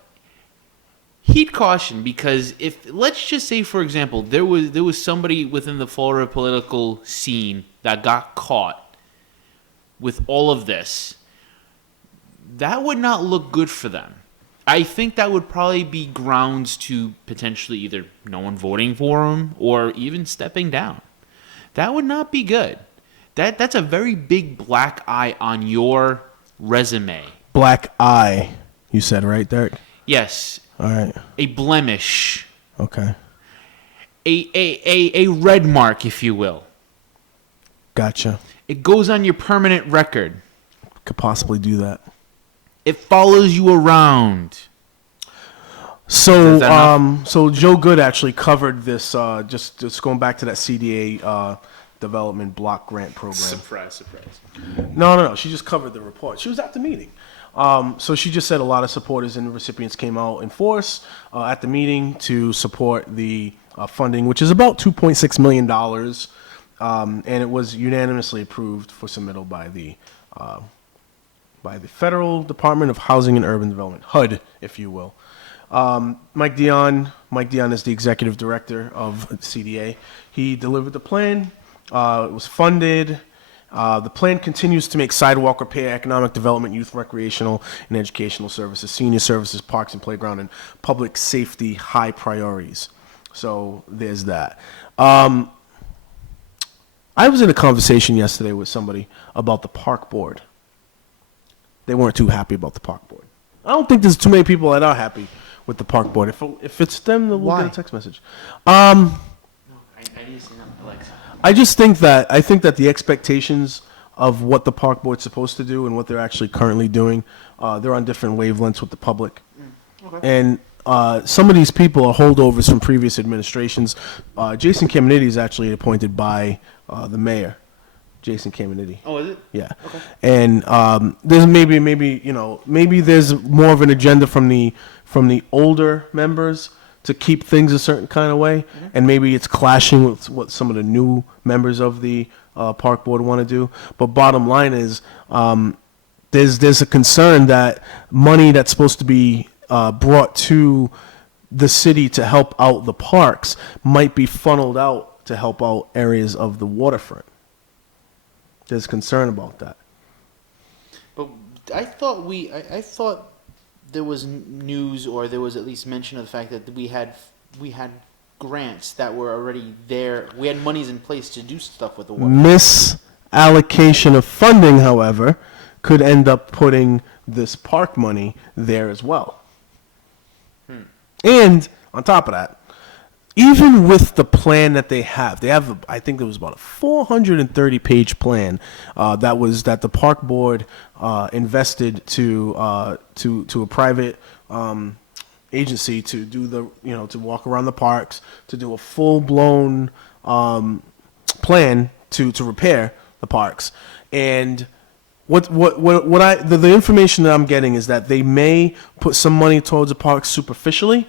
Heed caution, because if, let's just say, for example, there was somebody within the Florida political scene that got caught with all of this, that would not look good for them. I think that would probably be grounds to potentially either no one voting for him or even stepping down. That would not be good. That's a very big black eye on your resume. Black eye, you said, right, Derek? Yes. All right. A blemish. Okay. a red mark, if you will. Gotcha. It goes on your permanent record. Could possibly do that. It follows you around. So, so Joe Good actually covered this. Just going back to that CDA development block grant program. Surprise. No. She just covered the report. She was at the meeting. So she just said a lot of supporters and recipients came out in force at the meeting to support the funding, which is about $2.6 million. And it was unanimously approved for submittal by the Federal Department of Housing and Urban Development, HUD, if you will. Mike Dion is the executive director of CDA. He delivered the plan. It was funded. The plan continues to make sidewalk repair, economic development, youth recreational and educational services, senior services, parks and playground, and public safety high priorities. So there's that. I was in a conversation yesterday with somebody about the park board. They weren't too happy about the park board. I don't think there's too many people that are happy with the park board. If it's them, they'll get a text message. I need to see that, Alexa. I think that the expectations of what the park board's supposed to do and what they're actually currently doing, they're on different wavelengths with the public. Okay. And some of these people are holdovers from previous administrations. Jason Caminiti is actually appointed by the mayor, Jason Caminiti. Oh, is it? Yeah. Okay. And there's maybe there's more of an agenda from the older members to keep things a certain kind of way, and maybe it's clashing with what some of the new members of the park board want to do. But bottom line is, there's a concern that money that's supposed to be brought to the city to help out the parks might be funneled out to help out areas of the waterfront. There's concern about that. But I thought there was news, or there was at least mention of the fact that we had grants that were already there. We had monies in place to do stuff with the water. Misallocation of funding, however, could end up putting this park money there as well. And on top of that, even with the plan that they have, I think there was about a 430-page plan that the park board invested to a private agency to do to walk around the parks, to do a full-blown plan to repair the parks. And the information that I'm getting is that they may put some money towards the parks superficially,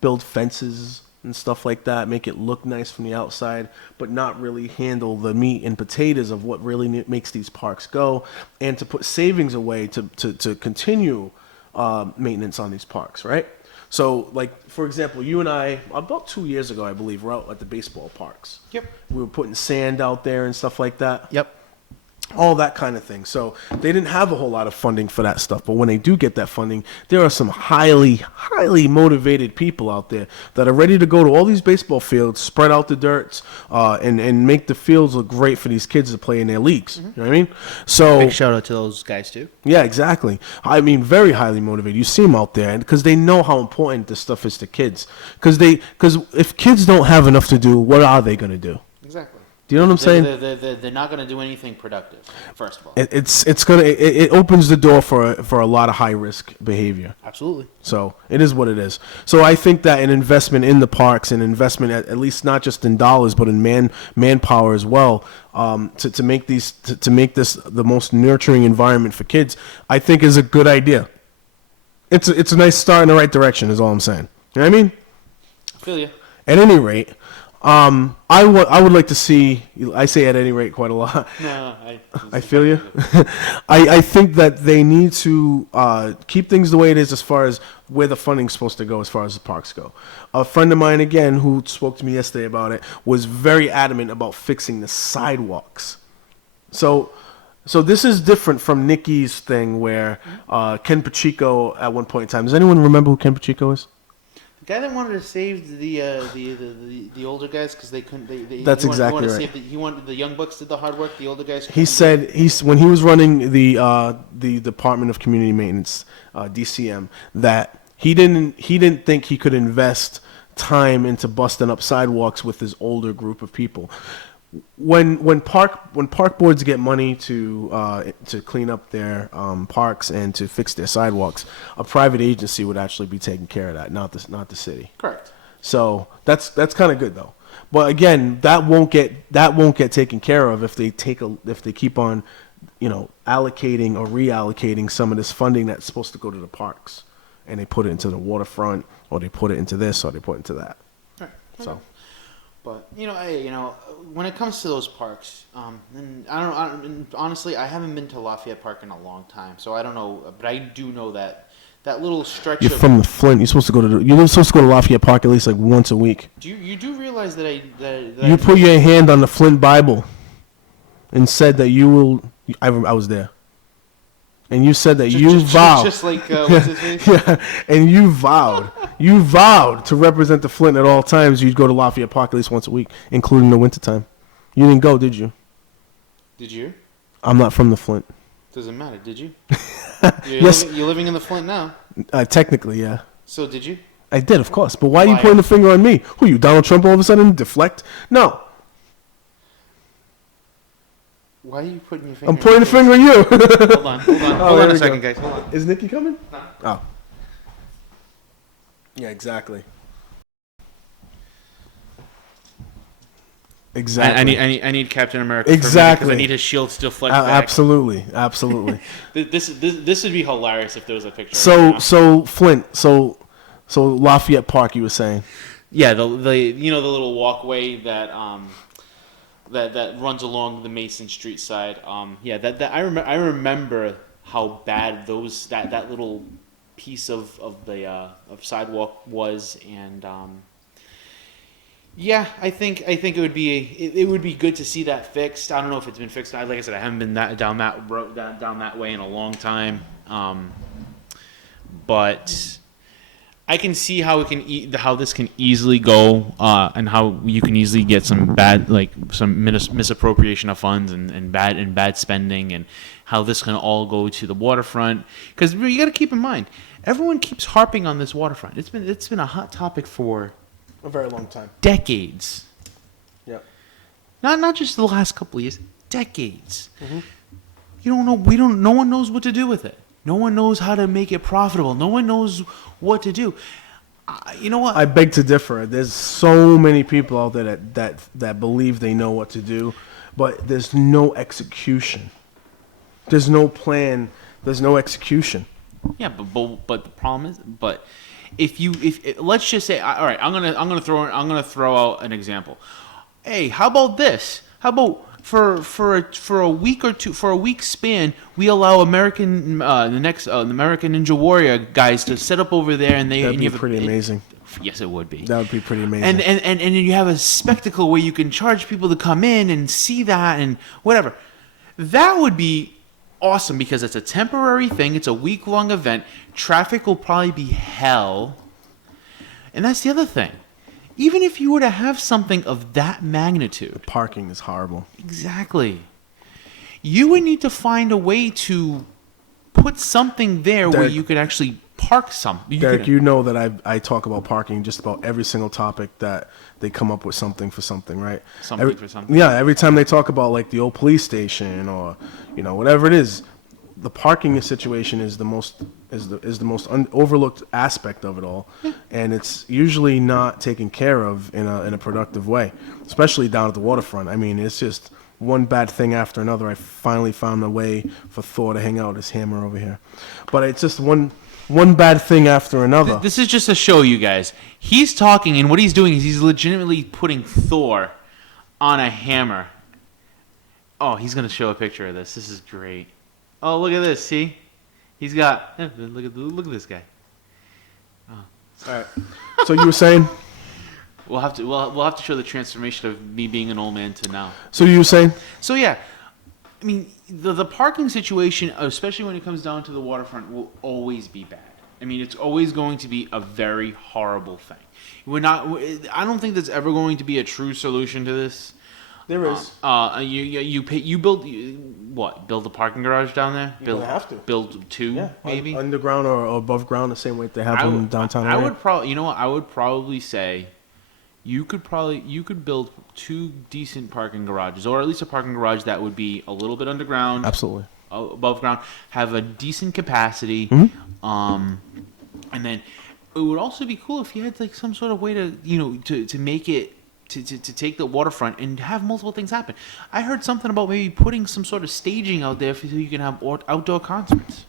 build fences and stuff like that, make it look nice from the outside, but not really handle the meat and potatoes of what really makes these parks go, and to put savings away to continue maintenance on these parks, right? So, like, for example, you and I, about 2 years ago, I believe, were out at the baseball parks. Yep. We were putting sand out there and stuff like that. Yep. All that kind of thing. So they didn't have a whole lot of funding for that stuff. But when they do get that funding, there are some highly, highly motivated people out there that are ready to go to all these baseball fields, spread out the dirts, and make the fields look great for these kids to play in their leagues. You know what I mean? So Big shout out to those guys too. yeah, exactly. I mean, very highly motivated. You see them out there because they know how important this stuff is to kids. Because if kids don't have enough to do, what are they going to do? Exactly. Do you know what I'm saying? They're not going to do anything productive. First of all, it opens the door for a lot of high risk behavior. Absolutely. So it is what it is. So I think that an investment in the parks, an investment at least not just in dollars but in manpower as well, to make this the most nurturing environment for kids, I think is a good idea. It's a nice start in the right direction. Is all I'm saying. You know what I mean? I feel you. At any rate. I would like to see. I say at any rate quite a lot. No, I feel you. I think that they need to keep things the way it is as far as where the funding's supposed to go as far as the parks go. A friend of mine, again, who spoke to me yesterday about it, was very adamant about fixing the sidewalks. So this is different from Nikki's thing where Ken Pacheco at one point in time. Does anyone remember who Ken Pacheco is? The guy that wanted to save the older guys because they couldn't. That's he exactly wanted to right. He wanted the young bucks did the hard work. The older guys. He said when he was running the Department of Community Maintenance, DCM, that he didn't think he could invest time into busting up sidewalks with his older group of people. When park boards get money to clean up their parks and to fix their sidewalks, a private agency would actually be taking care of that, not the city. Correct. So that's kind of good though. But again, that won't get taken care of if they keep on, allocating or reallocating some of this funding that's supposed to go to the parks, and they put it into the waterfront, or they put it into this, or they put it into that. Right. So. But when it comes to those parks, and and honestly, I haven't been to Lafayette Park in a long time, so I don't know. But I do know that little stretch. You're from the Flint. You're supposed to go to Lafayette Park at least like once a week. You do realize that you put your hand on the Flint Bible, and said that you will. I was there. And you said that you vowed. Just like what's his face? Yeah, and you vowed to represent the Flint at all times. You'd go to Lafayette Park at least once a week, including the wintertime. You didn't go, did you? Did you? I'm not from the Flint. Doesn't matter, did you? Yes. You're living in the Flint now. Technically, yeah. So did you? I did, of course. But why are you pointing the finger on me? Who, you, Donald Trump, all of a sudden? Deflect? No. Why are you putting your finger? I'm pointing the finger at you. Hold on a second, guys. Hold on. Is Nikki coming? No. Oh. Yeah, exactly. Exactly. I need Captain America. Exactly. Because I need his shield still flex back. Absolutely. This would be hilarious if there was a picture. So Flint. So Lafayette Park. You were saying. Yeah, the little walkway that that runs along the Mason Street side. I remember how bad that little piece of sidewalk was, and I think it would be good to see that fixed. I don't know if it's been fixed. Like I said, I haven't been down that way in a long time, but I can see how how this can easily go, and how you can easily get some misappropriation of funds and bad spending, and how this can all go to the waterfront. Because you got to keep in mind, everyone keeps harping on this waterfront. It's been a hot topic for a very long time, decades. Yep. Not just the last couple of years, decades. Mm-hmm. No one knows what to do with it. No one knows how to make it profitable. No one knows what to do. You know what? I beg to differ. There's so many people out there that believe they know what to do, but there's no execution. There's no plan. There's no execution. Yeah, but the problem is, if let's just say, all right, I'm gonna throw out an example. Hey, how about this? How about for a week or two, for a week span, we allow American American Ninja Warrior guys to set up over there, and that'd be pretty amazing. Yes, it would be. That would be pretty amazing. And you have a spectacle where you can charge people to come in and see that and whatever. That would be awesome because it's a temporary thing. It's a week-long event. Traffic will probably be hell. And that's the other thing. Even if you were to have something of that magnitude, parking is horrible. Exactly. You would need to find a way to put something there where you could actually park something. Derek, you know that I talk about parking just about every single topic that they come up with something for something, right? For something. Yeah, every time they talk about like the old police station or whatever it is, the parking situation is the most overlooked aspect of it all, and it's usually not taken care of in a productive way, especially down at the waterfront. I mean, it's just one bad thing after another. I finally found a way for Thor to hang out his hammer over here, but it's just one bad thing after another. This is just to show you guys. He's talking, and what he's doing is he's legitimately putting Thor on a hammer. Oh, he's gonna show a picture of this. This is great. Oh, look at this. See? He's got. Look at this guy. Oh. All right. So you were saying? We'll have to show the transformation of me being an old man to now. So you were saying? So yeah, I mean the parking situation, especially when it comes down to the waterfront, will always be bad. I mean, it's always going to be a very horrible thing. I don't think there's ever going to be a true solution to this. There is. You build what? Build a parking garage down there? You're gonna have to. Build two, Yeah, maybe. underground or above ground, the same way they have them in downtown I area. would probably, you know what? I would probably say you could build two decent parking garages, or at least a parking garage that would be a little bit underground, Absolutely. above ground, have a decent capacity, and then it would also be cool if you had like some sort of way to to make it. To take the waterfront and have multiple things happen. I heard something about maybe putting some sort of staging out there so you can have outdoor concerts.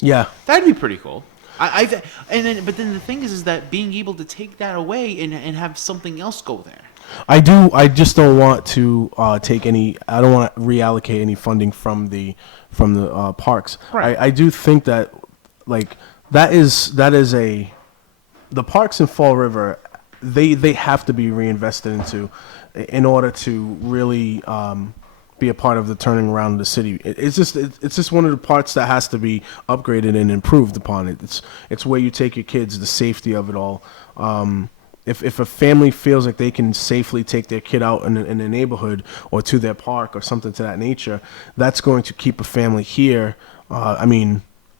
Yeah. That'd be pretty cool. But then the thing is that being able to take that away and have something else go there. I just don't want to take any. I don't want to reallocate any funding from the parks. Right. I do think that like that is the parks in Fall River. They have to be reinvested into in order to really be a part of the turning around of the city. It's just one of the parts that has to be upgraded and improved upon. It's where you take your kids, the safety of it all. If a family feels like they can safely take their kid out in the neighborhood or to their park or something to that nature, that's going to keep a family here.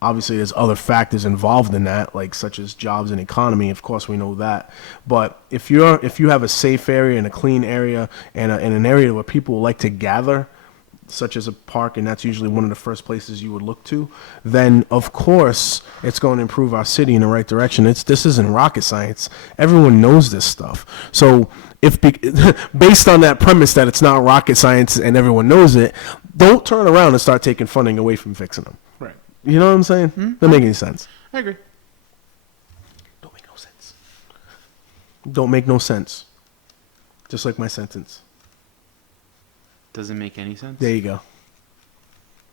Obviously, there's other factors involved in that, like such as jobs and economy. Of course, we know that. But if you have a safe area and a clean area and an area where people like to gather, such as a park, and that's usually one of the first places you would look to, then of course it's going to improve our city in the right direction. This isn't rocket science. Everyone knows this stuff. So based on that premise that it's not rocket science and everyone knows it, don't turn around and start taking funding away from fixing them. Right. You know what I'm saying? Doesn't make any sense. I agree. Don't make no sense. Don't make no sense. Just like my sentence. Doesn't make any sense. There you go.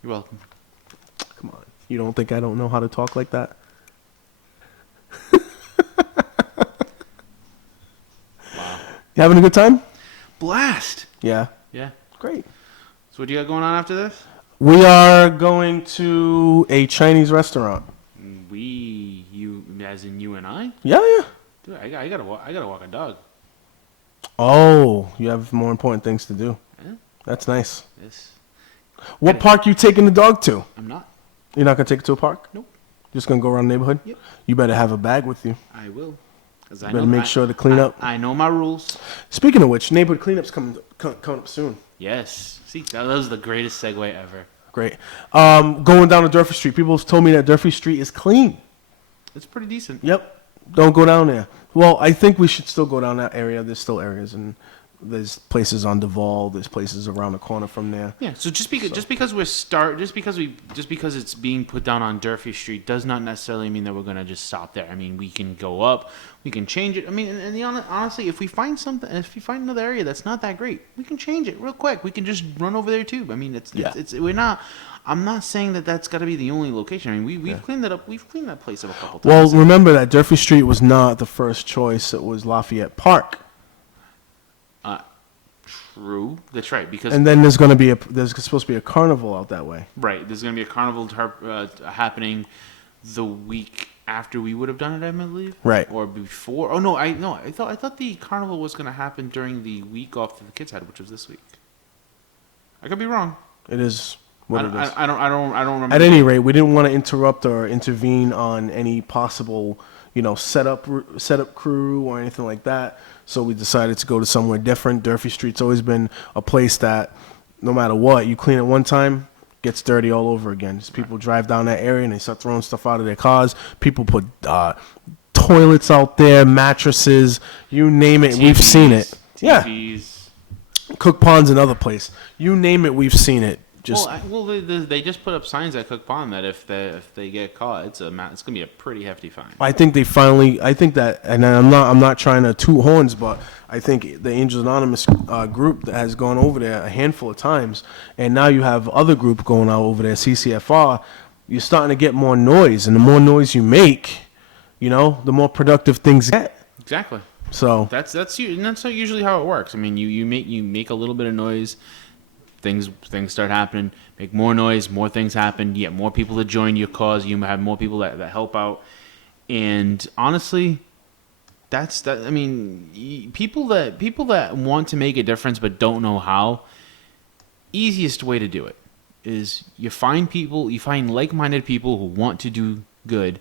You're welcome. Come on. You don't think I don't know how to talk like that? Wow. You having a good time? Blast. Yeah. Yeah. Great. So what do you got going on after this? We are going to a Chinese restaurant. You, as in you and I? Yeah. Dude, I gotta walk a dog. Oh, you have more important things to do. Yeah. That's nice. Yes. What park you taking the dog to? I'm not. You're not gonna take it to a park? Nope. Just gonna go around the neighborhood? Yep. You better have a bag with you. I will. Cause You better make sure to clean up. I know my rules. Speaking of which, neighborhood cleanup's coming up soon. Yes. See, that was the greatest segue ever. Great. Going down to Durfee Street. People have told me that Durfee Street is clean. It's pretty decent. Yep. Don't go down there. Well, I think we should still go down that area. There's still areas, and there's places on Duval. There's places around the corner from there. Yeah. So just because it's being put down on Durfee Street does not necessarily mean that we're gonna just stop there. I mean, we can go up, we can change it. I mean, honestly, if we find another area that's not that great, we can change it real quick. We can just run over there too. I mean, we're not. I'm not saying that that's got to be the only location. I mean, we've cleaned that up. We've cleaned that place up a couple times. Well, remember that Durfee Street was not the first choice. It was Lafayette Park. True. That's right. And then there's supposed to be a carnival out that way. Right. There's going to be a carnival happening the week after we would have done it, I believe. Right. Or before. Oh no, I thought the carnival was going to happen during the week off that the kids had, which was this week. I could be wrong. It is what it is. I don't remember. At any rate, we didn't want to interrupt or intervene on any possible, setup crew or anything like that. So we decided to go to somewhere different. Durfee Street's always been a place that, no matter what, you clean it one time, gets dirty all over again. Just people drive down that area and they start throwing stuff out of their cars. People put toilets out there, mattresses, you name it. We've seen it. TVs. Yeah. Cook Pond's another place. You name it, we've seen it. They just put up signs at Cook Pond that if they get caught, it's gonna be a pretty hefty fine. I think that, and I'm not trying to toot horns, but I think the Angels Anonymous group that has gone over there a handful of times, and now you have other group going out over there, CCFR. You're starting to get more noise, and the more noise you make, the more productive things get. Exactly. So that's usually how it works. I mean, you make a little bit of noise. Things start happening, make more noise, more things happen, you get more people to join your cause, you have more people that help out. And honestly, That's that. I mean, people that want to make a difference but don't know how. Easiest way to do it is you find like-minded people who want to do good,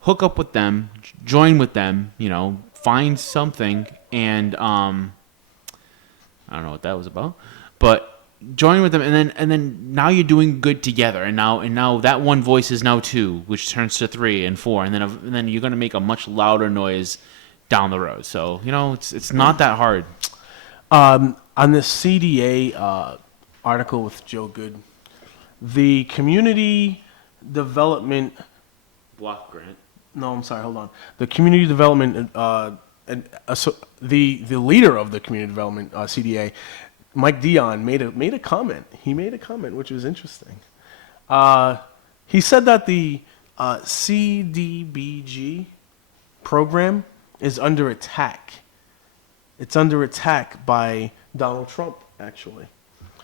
hook up with them, join with them. Find something, and I don't know what that was about, but join with them, and then now you're doing good together, and now that one voice is now two, which turns to three and four, and then you're gonna make a much louder noise down the road. So it's not that hard. On this CDA article with Joe Good, the community development. Block grant. No, I'm sorry. Hold on. The community development so the leader of the community development CDA, Mike Dion, made a comment. He made a comment which was interesting. He said that the CDBG program is under attack. It's under attack by Donald Trump, actually.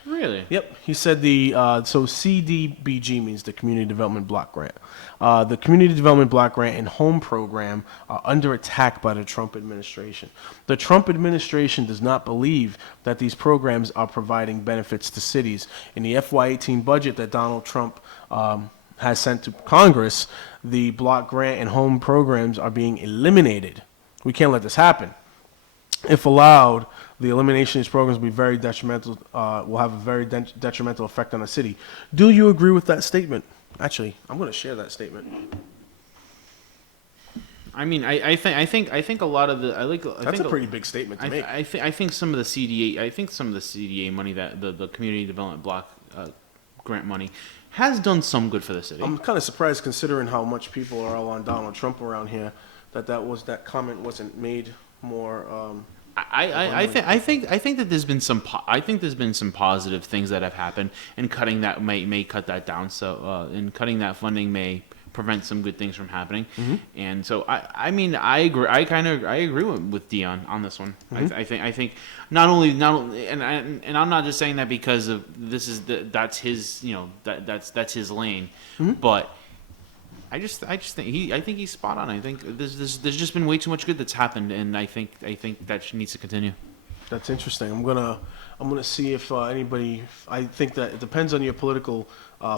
Really? Yep. He said so CDBG means the Community Development Block Grant. The Community Development Block Grant and Home Program are under attack by the Trump administration. The Trump administration does not believe that these programs are providing benefits to cities. In the FY18 budget that Donald Trump has sent to Congress, the block grant and home programs are being eliminated. We can't let this happen. If allowed, the elimination of these programs will be very detrimental. Will have a very detrimental effect on the city. Do you agree with that statement? Actually, I'm going to share that statement. I mean, I think a lot of the That's a pretty big statement to make. I think some of the CDA money, that the community development block grant money, has done some good for the city. I'm kind of surprised, considering how much people are all on Donald Trump around here, that comment wasn't made more. I think that there's been some positive things that have happened, and cutting that may cut that down. So and cutting that funding may prevent some good things from happening. Mm-hmm. And so I mean I agree. I agree with Dion on this one. Mm-hmm. I think not only and I'm not just saying that because of that's his that's his lane, mm-hmm. but. I just think he's spot on. I think there's just been way too much good that's happened, and I think that needs to continue. That's interesting. I'm gonna see if anybody. I think that it depends on your political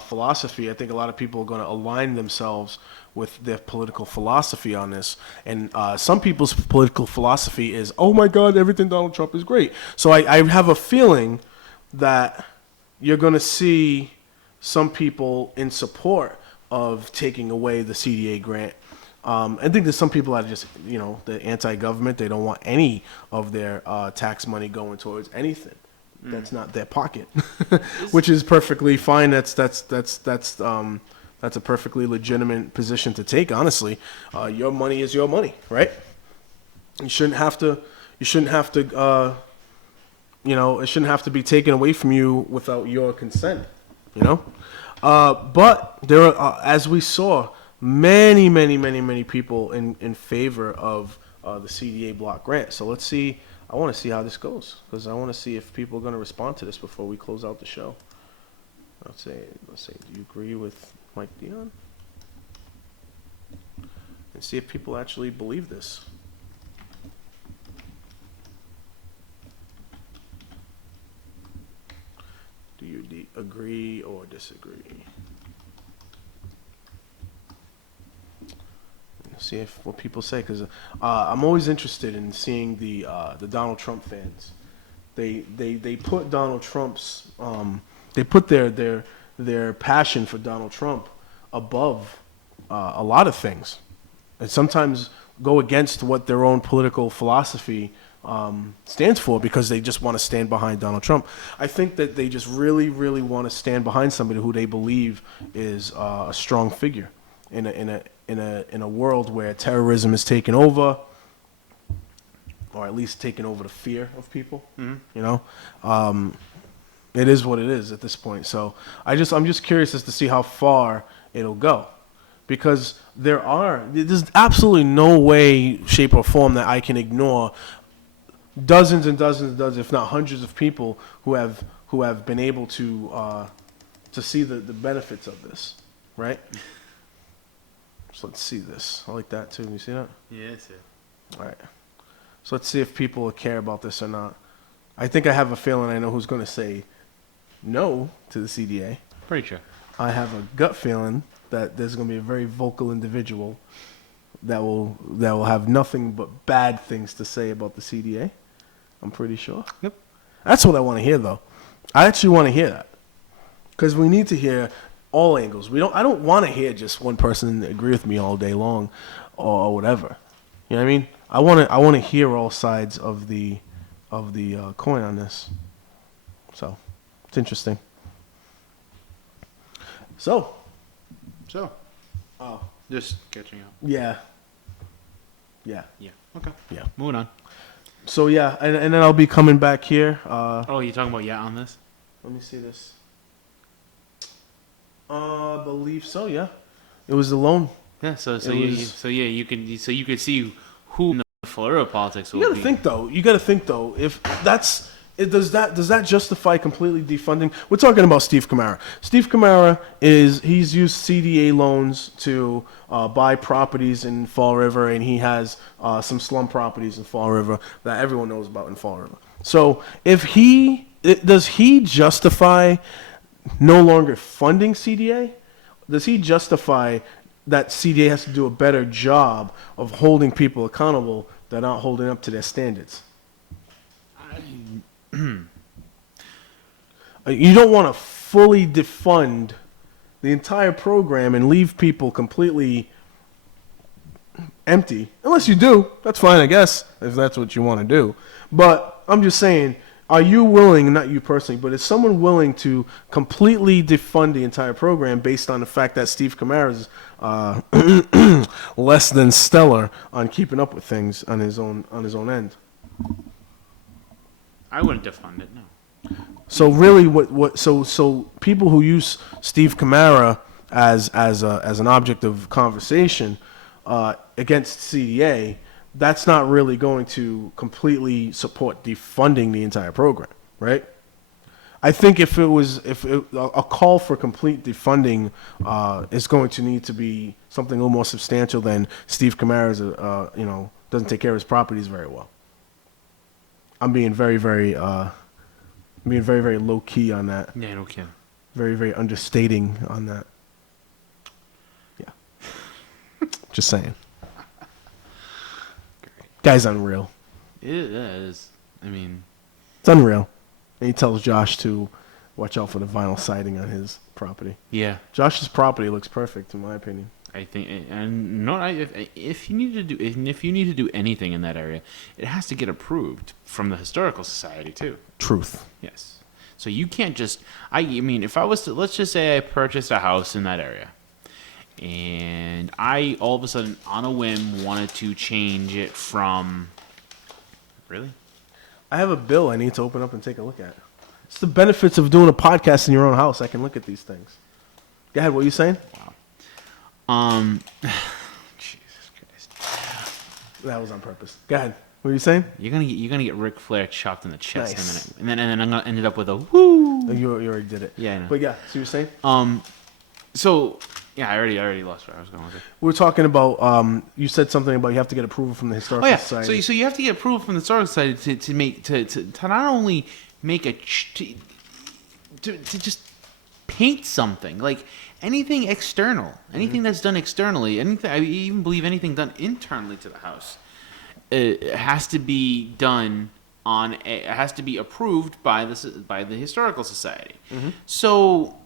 philosophy. I think a lot of people are going to align themselves with their political philosophy on this. And some people's political philosophy is, oh my God, everything Donald Trump is great. So I have a feeling that you're going to see some people in support of taking away the CDA grant. I think there's some people that are just, the anti-government. They don't want any of their tax money going towards anything that's not their pocket, which is perfectly fine. That's a perfectly legitimate position to take. Honestly, your money is your money, right? You shouldn't have to. It shouldn't have to be taken away from you without your consent. But there are, as we saw, many people in favor of the CDA block grant. So let's see. I want to see how this goes, because I want to see if people are going to respond to this before we close out the show. Let's say, do you agree with Mike Dion? And see if people actually believe this. Do you agree or disagree? See what people say, because I'm always interested in seeing the Donald Trump fans. They put Donald Trump's they put their passion for Donald Trump above a lot of things, and sometimes go against what their own political philosophy stands for, because they just want to stand behind Donald Trump. I think that they just really want to stand behind somebody who they believe is a strong figure in a world where terrorism is taking over, or at least taking over the fear of people. Mm-hmm. It is what it is at this point. So I'm just curious as to see how far it'll go, because there's absolutely no way, shape, or form that I can ignore dozens and dozens, if not hundreds, of people who have been able to see the benefits of this, right? So let's see this. I like that too. You see that? Yes. All right. So let's see if people care about this or not. I think I have a feeling I know who's going to say no to the CDA. Pretty sure. I have a gut feeling that there's going to be a very vocal individual that will have nothing but bad things to say about the CDA. I'm pretty sure. Yep. That's what I want to hear, though. I actually want to hear that because we need to hear all angles. I don't want to hear just one person agree with me all day long, or whatever. You know what I mean? I want to hear all sides of the coin on this. So it's interesting. So, Just catching up. yeah. Yeah. Okay. Yeah. Moving on. So yeah, and then I'll be coming back here. Oh, you talking about on this? Let me see this. I believe so. Yeah, it was the loan. Yeah. So you could see who in the Florida politics will You be. gotta think though. If that's it, does that justify completely defunding? We're talking about Steve Camara. Steve Camara he's used CDA loans to buy properties in Fall River, and he has some slum properties in Fall River that everyone knows about in Fall River. So does he justify no longer funding CDA? Does he justify that CDA has to do a better job of holding people accountable that aren't holding up to their standards? You don't want to fully defund the entire program and leave people completely empty. Unless you do. That's fine, I guess, if that's what you want to do. But I'm just saying, are you willing, not you personally, but is someone willing to completely defund the entire program based on the fact that Steve Camara's less than stellar on keeping up with things on his own end? I wouldn't defund it. No. So really, so people who use Steve Camara as an object of conversation against CDA, that's not really going to completely support defunding the entire program, right? I think if a call for complete defunding is going to need to be something a little more substantial than Steve Camara's, doesn't take care of his properties very well. I'm being very, very low key on that. Yeah, no kidding. Very, very understating on that. Yeah. Just saying. Guy's unreal. It is. I mean, it's unreal. And he tells Josh to watch out for the vinyl siding on his property. Yeah. Josh's property looks perfect, in my opinion. I think, and no, if you need to do anything in that area, it has to get approved from the historical society too. Truth. Yes. So you can't just. I mean, if I was to, let's just say I purchased a house in that area, and I all of a sudden on a whim wanted to change it from. Really? I have a bill I need to open up and take a look at. It's the benefits of doing a podcast in your own house. I can look at these things. Go ahead. What are you saying? Jesus Christ. That was on purpose. Go ahead. What are you saying? You're gonna get Ric Flair chopped in the chest Nice. in a minute, and then I'm gonna end up with a woo. You already did it. Yeah, I know. But yeah, so you're saying? So yeah, I already lost where I was going with it. We were talking about. You said something about you have to get approval from the historical Oh yeah, society. so you have to get approval from the historical society to not only make to just paint something like anything external, anything that's done externally, anything I even believe anything done internally to the house, it has to be done it has to be approved by the historical society. Mm-hmm. So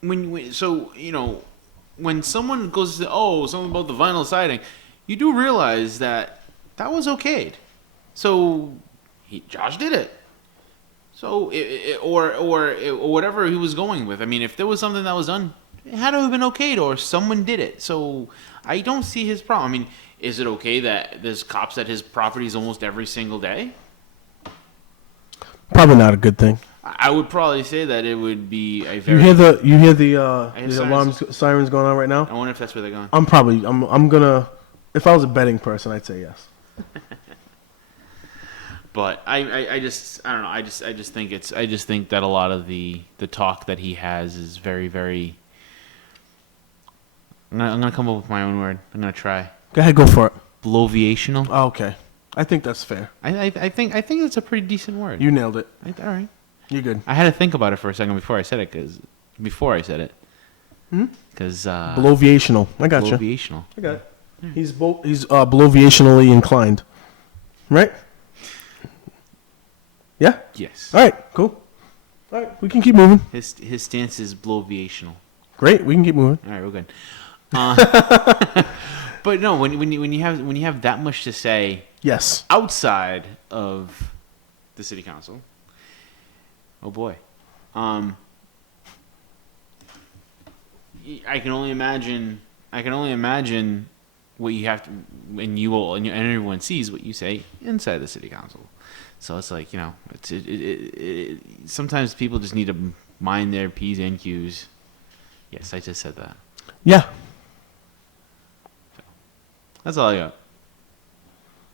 when someone goes to something about the vinyl siding, you do realize that was okayed. So Josh did it. So or whatever he was going with. I mean, if there was something that was done, it had to have been okayed, or someone did it. So I don't see his problem. I mean, is it okay that there's cops at his properties almost every single day? Probably not a good thing. I would probably say that it would be a very. You hear the sirens. sirens going on right now? I wonder if that's where they're going. I'm gonna. If I was a betting person, I'd say yes. But I don't know. I just think that a lot of the talk that he has is very, very. I'm gonna come up with my own word. I'm gonna try. Go ahead, go for it. Bloviational. Oh, okay. I think that's fair. I think that's a pretty decent word. You nailed it. All right. You're good. I had to think about it for a second before I said it, because Bloviational. I got you. bloviational. I got it. He's bloviationally inclined. Right? Yeah? Yes. All right, cool. All right, we can keep moving. His stance is bloviational. Great, we can keep moving. All right, we're good. But no, when you have that much to say Yes. outside of the city council, oh boy, I can only imagine what you have to, and everyone sees what you say inside the city council. So it's like, sometimes people just need to mind their P's and Q's. Yes, I just said that. Yeah. That's all I got.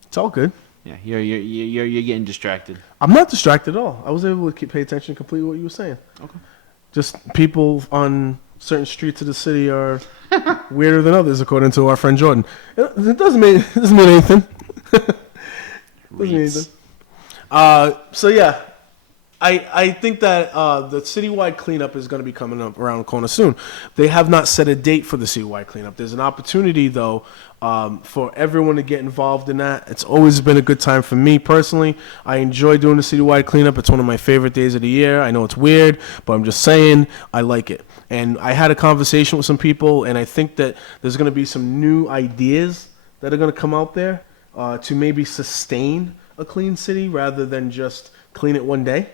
It's all good. Yeah, you're getting distracted. I'm not distracted at all. I was able to pay attention completely to what you were saying. Okay. Just people on certain streets of the city are weirder than others, according to our friend Jordan. It doesn't mean anything. Doesn't mean anything. So yeah, I think that the citywide cleanup is going to be coming up around the corner soon. They have not set a date for the citywide cleanup. There's an opportunity though for everyone to get involved in that. It's always been a good time for me personally. I enjoy doing the citywide cleanup. It's one of my favorite days of the year. I know it's weird, but I'm just saying I like it. And I had a conversation with some people, and I think that there's going to be some new ideas that are going to come out there to maybe sustain a clean city rather than just clean it one day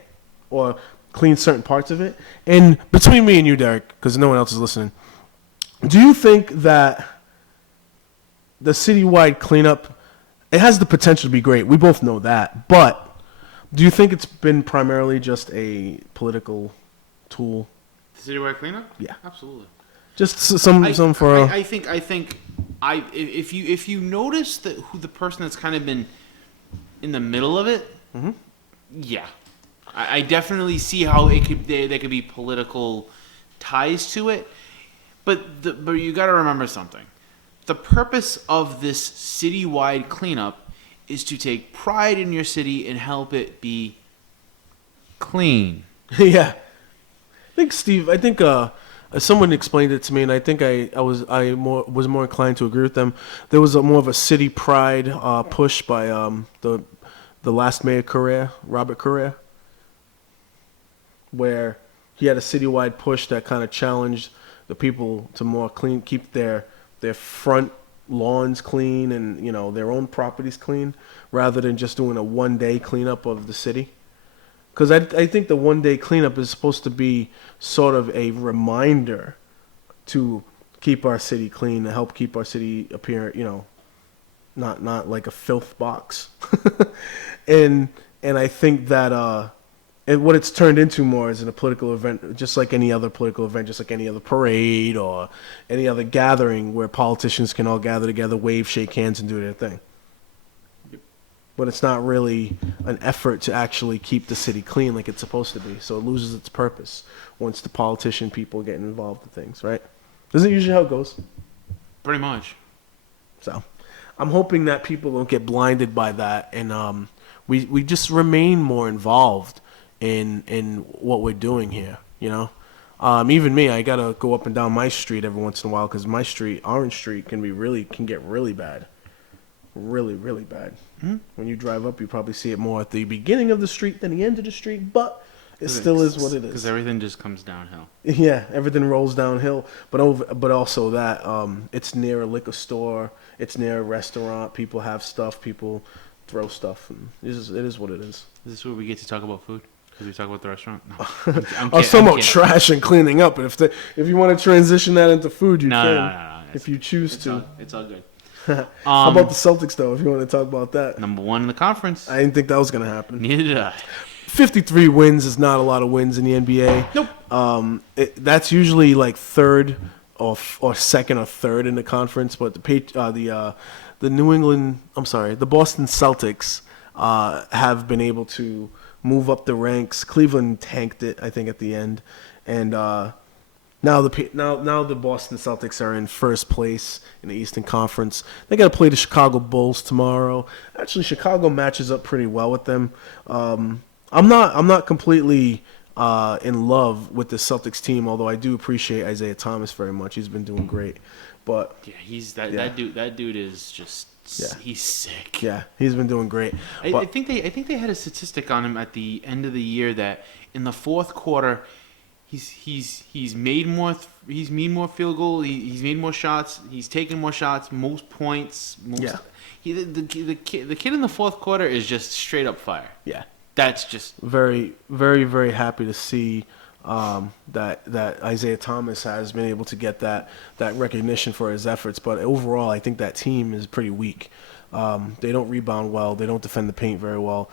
or clean certain parts of it. And between me and you, Derek, because no one else is listening, do you think that the citywide cleanup, it has the potential to be great? We both know that. But do you think it's been primarily just a political tool? The citywide cleanup? Yeah. Absolutely. Just some for... I think if you notice that who the person that's kind of been in the middle of it, mm-hmm. Yeah, I definitely see how there could be political ties to it, but you got to remember something. The purpose of this citywide cleanup is to take pride in your city and help it be clean. Yeah, I think someone explained it to me, and I think I was more inclined to agree with them. There was more of a city pride push by the last mayor Correa, Robert Correa, where he had a citywide push that kind of challenged the people to more clean, keep their front lawns clean and their own properties clean, rather than just doing a one-day cleanup of the city. Because I think the one-day cleanup is supposed to be sort of a reminder to keep our city clean, to help keep our city appear, not like a filth box. and I think that what it's turned into more is in a political event, just like any other political event, just like any other parade or any other gathering where politicians can all gather together, wave, shake hands, and do their thing. But it's not really an effort to actually keep the city clean like it's supposed to be. So it loses its purpose once the politician people get involved in things, right? Isn't it usually how it goes? Pretty much. So I'm hoping that people don't get blinded by that, and we just remain more involved in what we're doing here, Even me, I gotta go up and down my street every once in a while because my street, Orange Street, can get really bad. Really, really bad. Mm-hmm. When you drive up, you probably see it more at the beginning of the street than the end of the street, but it still is what it is. Because everything just comes downhill. Yeah, everything rolls downhill. But also that it's near a liquor store, it's near a restaurant. People have stuff, people throw stuff, and it is what it is. Is this where we get to talk about food? Because we talk about the restaurant. No. I was talking about trash and cleaning up. And if you want to transition that into food, you can. No. If you choose to. It's all good. How about the Celtics, though, if you want to talk about that? Number one in the conference. I didn't think that was going to happen. Neither did I. 53 wins is not a lot of wins in the NBA. Nope. That's usually like third or second or third in the conference. But the Boston Celtics have been able to move up the ranks. Cleveland tanked it, I think, at the end. And Now the Boston Celtics are in first place in the Eastern Conference. They got to play the Chicago Bulls tomorrow. Actually, Chicago matches up pretty well with them. I'm not completely in love with the Celtics team, although I do appreciate Isaiah Thomas very much. He's been doing great. But Yeah, he's that dude. That dude is just he's sick. yeah, he's been doing great. I think they had a statistic on him at the end of the year that in the fourth quarter, he's made more field goal. He's made more shots. He's taken more shots. Most points. The kid in the fourth quarter is just straight up fire. Yeah. That's just very, very, very happy to see that Isaiah Thomas has been able to get that recognition for his efforts. But overall, I think that team is pretty weak. They don't rebound well. They don't defend the paint very well.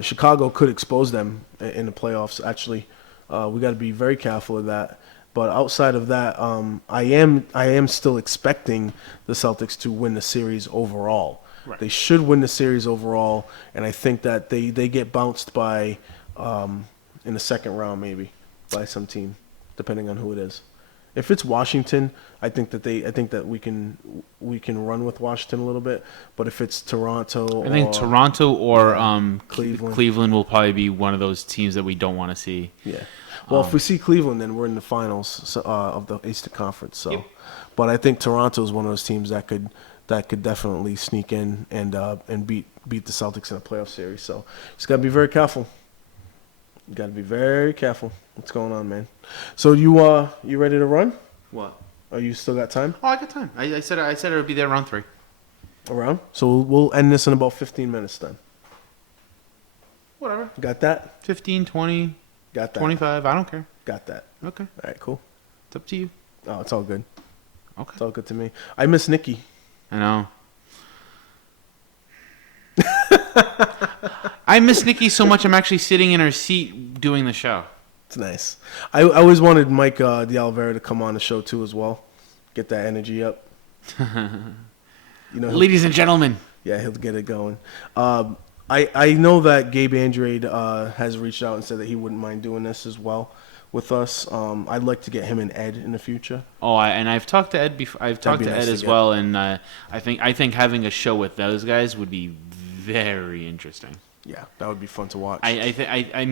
Chicago could expose them in the playoffs. Actually, we got to be very careful of that. But outside of that, I am still expecting the Celtics to win the series overall. Right. They should win the series overall, and I think that they get bounced by in the second round maybe by some team, depending on who it is. If it's Washington, I think that we can run with Washington a little bit. But if it's Toronto, I think Toronto or Cleveland will probably be one of those teams that we don't want to see. Yeah. Well, if we see Cleveland, then we're in the finals of the Eastern Conference. So, Yep. But I think Toronto is one of those teams that could definitely sneak in and beat the Celtics in a playoff series. So, just gotta be very careful. You gotta be very careful. What's going on, man? So you ready to run? What? Are you still got time? Oh, I got time. I said I would be there around 3. Around? So we'll end this in about 15 minutes then. Whatever. Got that? 15, 20, Got that. 25. I don't care. Got that. Okay. All right, cool. It's up to you. Oh, it's all good. Okay. It's all good to me. I miss Nikki. I know. I miss Nikki so much. I'm actually sitting in her seat doing the show. It's nice. I always wanted Mike D'Alvera to come on the show too as well. Get that energy up. Ladies and gentlemen. Yeah, he'll get it going. I know that Gabe Andrade has reached out and said that he wouldn't mind doing this as well with us. I'd like to get him and Ed in the future. Oh, and I've talked to Ed before. I've talked to Ed as well, and I think having a show with those guys would be very interesting. Yeah, that would be fun to watch. I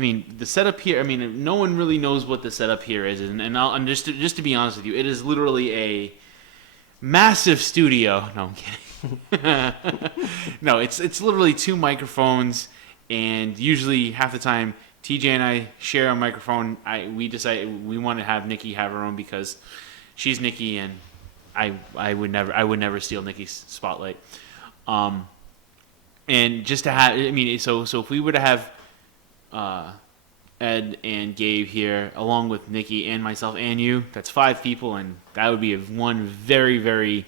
mean, the setup here. I mean, no one really knows what the setup here is, and just to be honest with you, it is literally a massive studio. No, I'm kidding. No, it's literally 2 microphones, and usually half the time TJ and I share a microphone. We decide we want to have Nikki have her own because she's Nikki, and I would never steal Nikki's spotlight. And just to have, so if we were to have Ed and Gabe here, along with Nikki and myself and you, that's 5 people, and that would be one very, very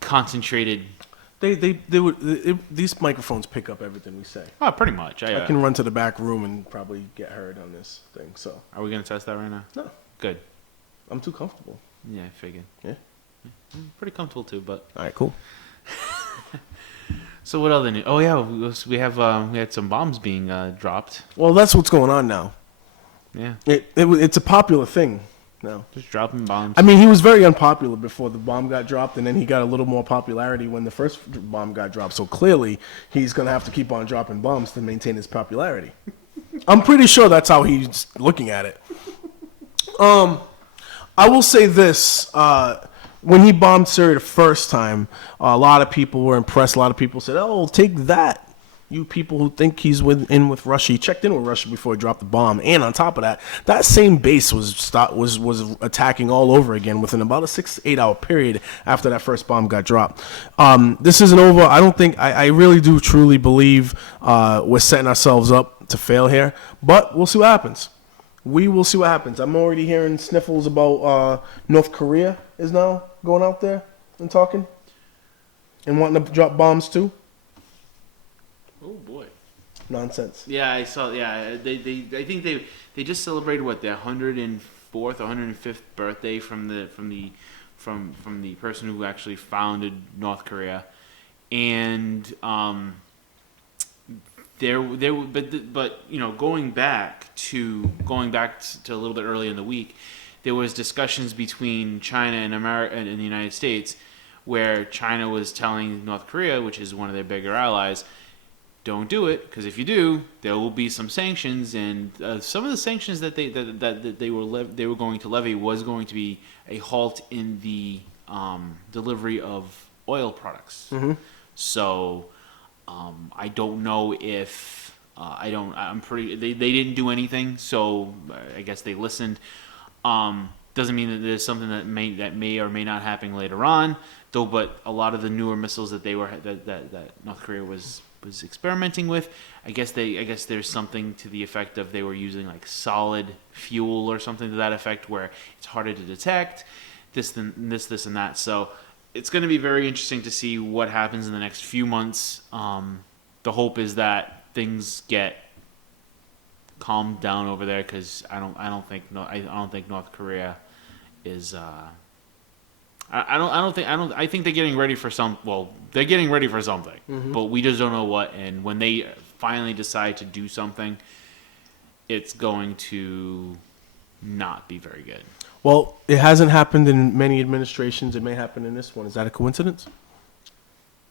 concentrated. These microphones pick up everything we say. Oh, pretty much. I can run to the back room and probably get heard on this thing. So, are we gonna test that right now? No, good. I'm too comfortable. Yeah, I figured. Yeah, I'm pretty comfortable too. But all right, cool. So what other news? Oh yeah, we had some bombs being dropped. Well, that's what's going on now. Yeah, it's a popular thing now. Just dropping bombs. I mean, he was very unpopular before the bomb got dropped, and then he got a little more popularity when the first bomb got dropped. So clearly, he's gonna have to keep on dropping bombs to maintain his popularity. I'm pretty sure that's how he's looking at it. I will say this. When he bombed Syria the first time, a lot of people were impressed. A lot of people said, "Oh, take that, you people who think he's in with Russia." He checked in with Russia before he dropped the bomb, and on top of that, that same base was attacking all over again within about a 6 to 8 hour period after that first bomb got dropped. This isn't over. I don't think. I really do truly believe we're setting ourselves up to fail here, but we'll see what happens. We will see what happens. I'm already hearing sniffles about North Korea is now going out there and talking and wanting to drop bombs too. Oh boy, nonsense. Yeah, I saw. Yeah, I think they just celebrated their 104th or 105th birthday from the person who actually founded North Korea, and but going back to a little bit early in the week, there was discussions between China and America and the United States, where China was telling North Korea, which is one of their bigger allies, don't do it, because if you do, there will be some sanctions, and some of the sanctions that they were going to levy was going to be a halt in the delivery of oil products. Mm-hmm. So I don't know if I'm pretty. They didn't do anything, so I guess they listened. Doesn't mean that there's something that may or may not happen later on, though. But a lot of the newer missiles that North Korea was experimenting with, I guess there's something to the effect of they were using like solid fuel or something to that effect, where it's harder to detect this and that. So it's going to be very interesting to see what happens in the next few months. The hope is that things get calmed down over there, because I don't think North Korea is. I think they're getting ready for they're getting ready for something, Mm-hmm. but we just don't know what. And when they finally decide to do something, it's going to not be very good. Well, it hasn't happened in many administrations. It may happen in this one. Is that a coincidence?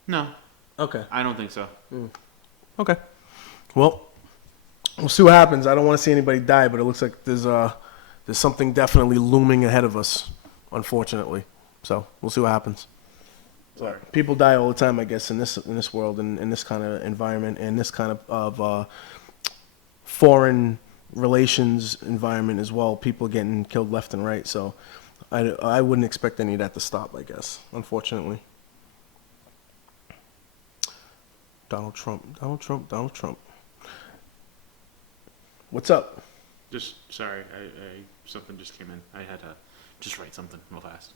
No, Okay. I don't think so. Okay. Well, we'll see what happens. I don't want to see anybody die, but it looks like there's something definitely looming ahead of us, unfortunately. So we'll see what happens. Sorry. People die all the time, I guess, in this world, and in this kind of environment, and this kind of foreign relations environment as well. People getting killed left and right. So I wouldn't expect any of that to stop, I guess, unfortunately. Donald Trump. What's up? Just sorry, I something just came in. I had to just write something real fast.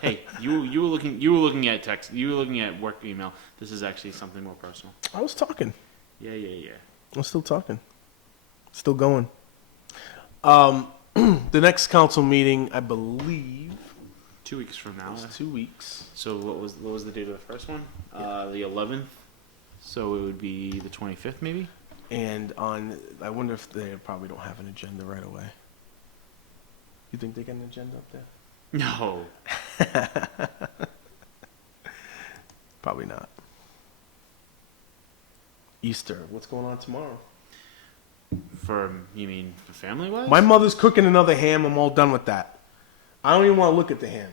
Hey, you were looking at text. You were looking at work email. This is actually something more personal. I was talking. Yeah. I'm still talking. Still going. The next council meeting, I believe, 2 weeks from now. is 2 weeks. So what was the date of the first one? The 11th. So it would be the 25th, maybe. And I wonder if they probably don't have an agenda right away. You think they got an agenda up there? No. Probably not. Easter. What's going on tomorrow? You mean for family wise? My mother's cooking another ham. I'm all done with that. I don't even want to look at the ham.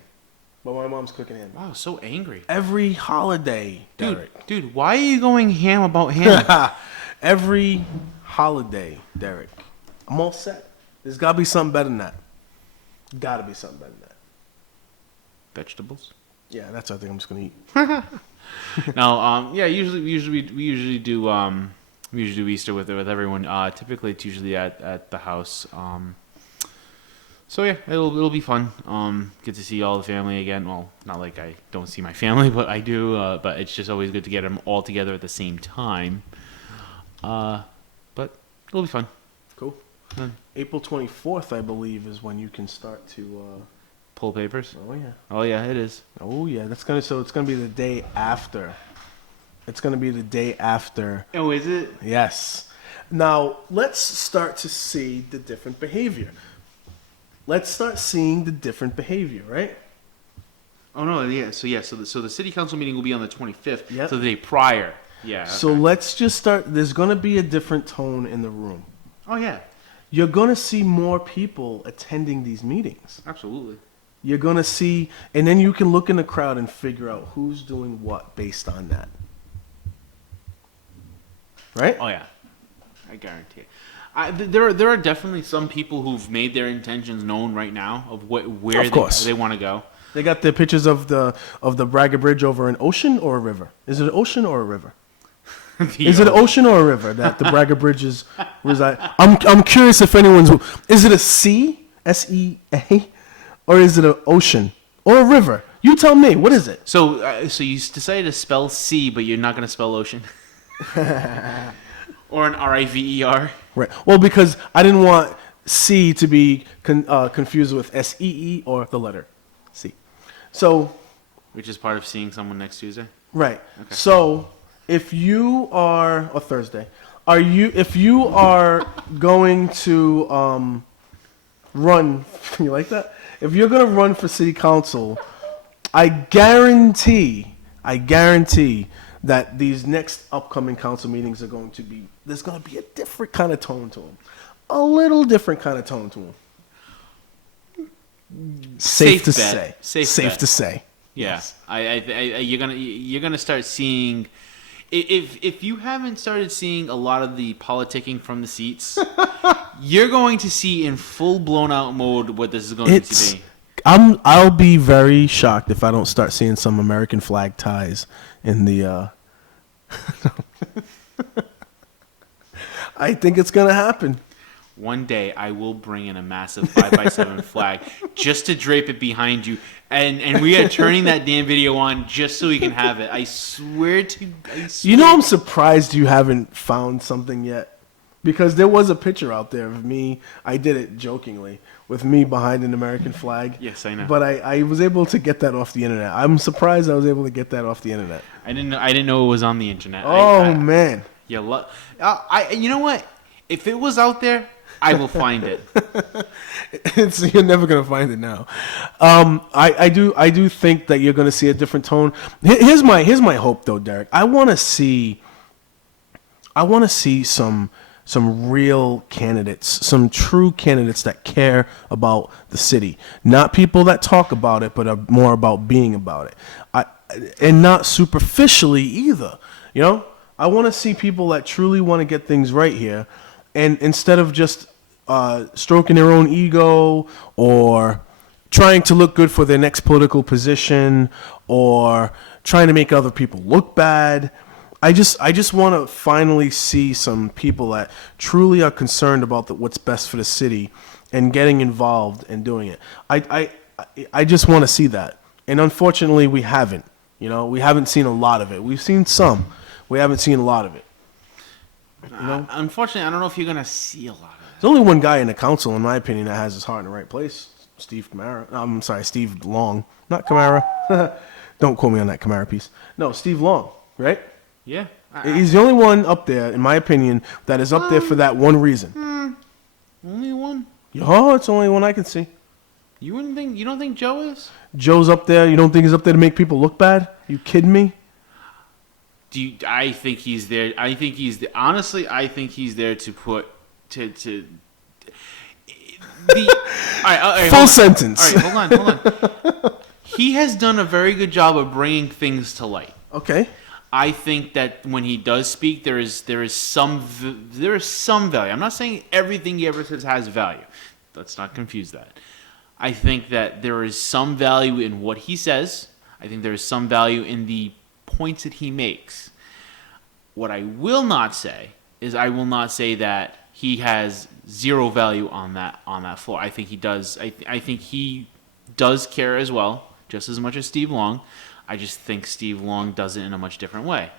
But my mom's cooking ham. Wow, so angry. Every holiday, Derek. Dude, why are you going ham about ham? Every holiday, Derek. I'm all set. There's got to be something better than that. Got to be something better than that. Vegetables? Yeah, that's what I think I'm just going to eat. No, yeah, we usually do Easter with everyone. Typically it's usually at the house. So yeah, it'll be fun. Get to see all the family again. Well, not like I don't see my family, but I do. But it's just always good to get them all together at the same time. But it'll be fun. Cool. April 24th, I believe, is when you can start to Pull papers. Oh yeah. Oh yeah, it is. Oh yeah. So it's gonna be the day after. It's gonna be the day after. Oh, is it? Yes. Now let's start to see the different behavior. Let's start seeing the different behavior, right? Oh no, yeah. So the city council meeting will be on the 25th. Yep. So the day prior. Yeah. Okay. So let's just start. There's gonna be a different tone in the room. Oh yeah. You're gonna see more people attending these meetings. Absolutely. You're gonna see, and then you can look in the crowd and figure out who's doing what based on that. Right? Oh yeah. I guarantee it. There are definitely some people who've made their intentions known right now of where they want to go. They got the pictures of the Braga Bridge over an ocean or a river. Is it an ocean or a river? Is it an ocean or a river that the Braga Bridge is reside? I'm curious if anyone's. Is it a sea, S-E-A, or is it an ocean or a river? You tell me. What is it? So you decided to spell sea, but you're not going to spell ocean, or an R-I-V-E-R. Right. Well, because I didn't want C to be confused with S-E-E or the letter C. So. Which is part of seeing someone next Tuesday. Right. Okay. So. If you are, or Thursday, if you are going to run, you like that? If you're gonna run for city council, I guarantee that these next upcoming council meetings are going to be, there's going to be a different kind of tone to them. A little different kind of tone to them. Safe to bet. say. Safe bet. to say. Yeah, Yes. you're gonna start seeing, if you haven't started seeing a lot of the politicking from the seats, you're going to see in full blown out mode what this is going to be. I'll be very shocked if I don't start seeing some American flag ties in the. I think it's gonna happen. One day I will bring in a massive 5x7 flag just to drape it behind you, and we are turning that damn video on just so we can have it. I swear. You know, I'm surprised you haven't found something yet, because there was a picture out there of me. I did it jokingly with me behind an American flag. Yes, I know. But I was able to get that off the internet. I'm surprised I was able to get that off the internet. I didn't know it was on the internet. Oh man. Yeah. You know what? If it was out there, I will find it. You're never gonna find it now. I do think that you're gonna see a different tone. Here's my hope though, Derek. I want to see some real candidates, some true candidates that care about the city, not people that talk about it, but are more about being about it, and not superficially either. You know, I want to see people that truly want to get things right here, and instead of just stroking their own ego or trying to look good for their next political position or trying to make other people look bad. I just want to finally see some people that truly are concerned about what's best for the city and getting involved and doing it. I just want to see that. And unfortunately, we haven't. You know, we haven't seen a lot of it. We've seen some. We haven't seen a lot of it. You know? Unfortunately, I don't know if you're going to see a lot of it. There's only one guy in the council, in my opinion, that has his heart in the right place. Steve Long. Not Camara. Don't quote me on that Camara piece. No, Steve Long, right? Yeah. He's the only one up there, in my opinion, that is up there for that one reason. Only one? Oh, it's the only one I can see. You don't think Joe is? Joe's up there. You don't think he's up there to make people look bad? You kidding me? I think he's there. Honestly, I think he's there to put all right, full sentence. All right, hold on. He has done a very good job of bringing things to light. Okay. I think that when he does speak, there is some value. I'm not saying everything he ever says has value. Let's not confuse that. I think that there is some value in what he says. I think there is some value in the points that he makes. What I will not say is that he has zero value on that floor. I think he does. I think he does care as well, just as much as Steve Long. I just think Steve Long does it in a much different way,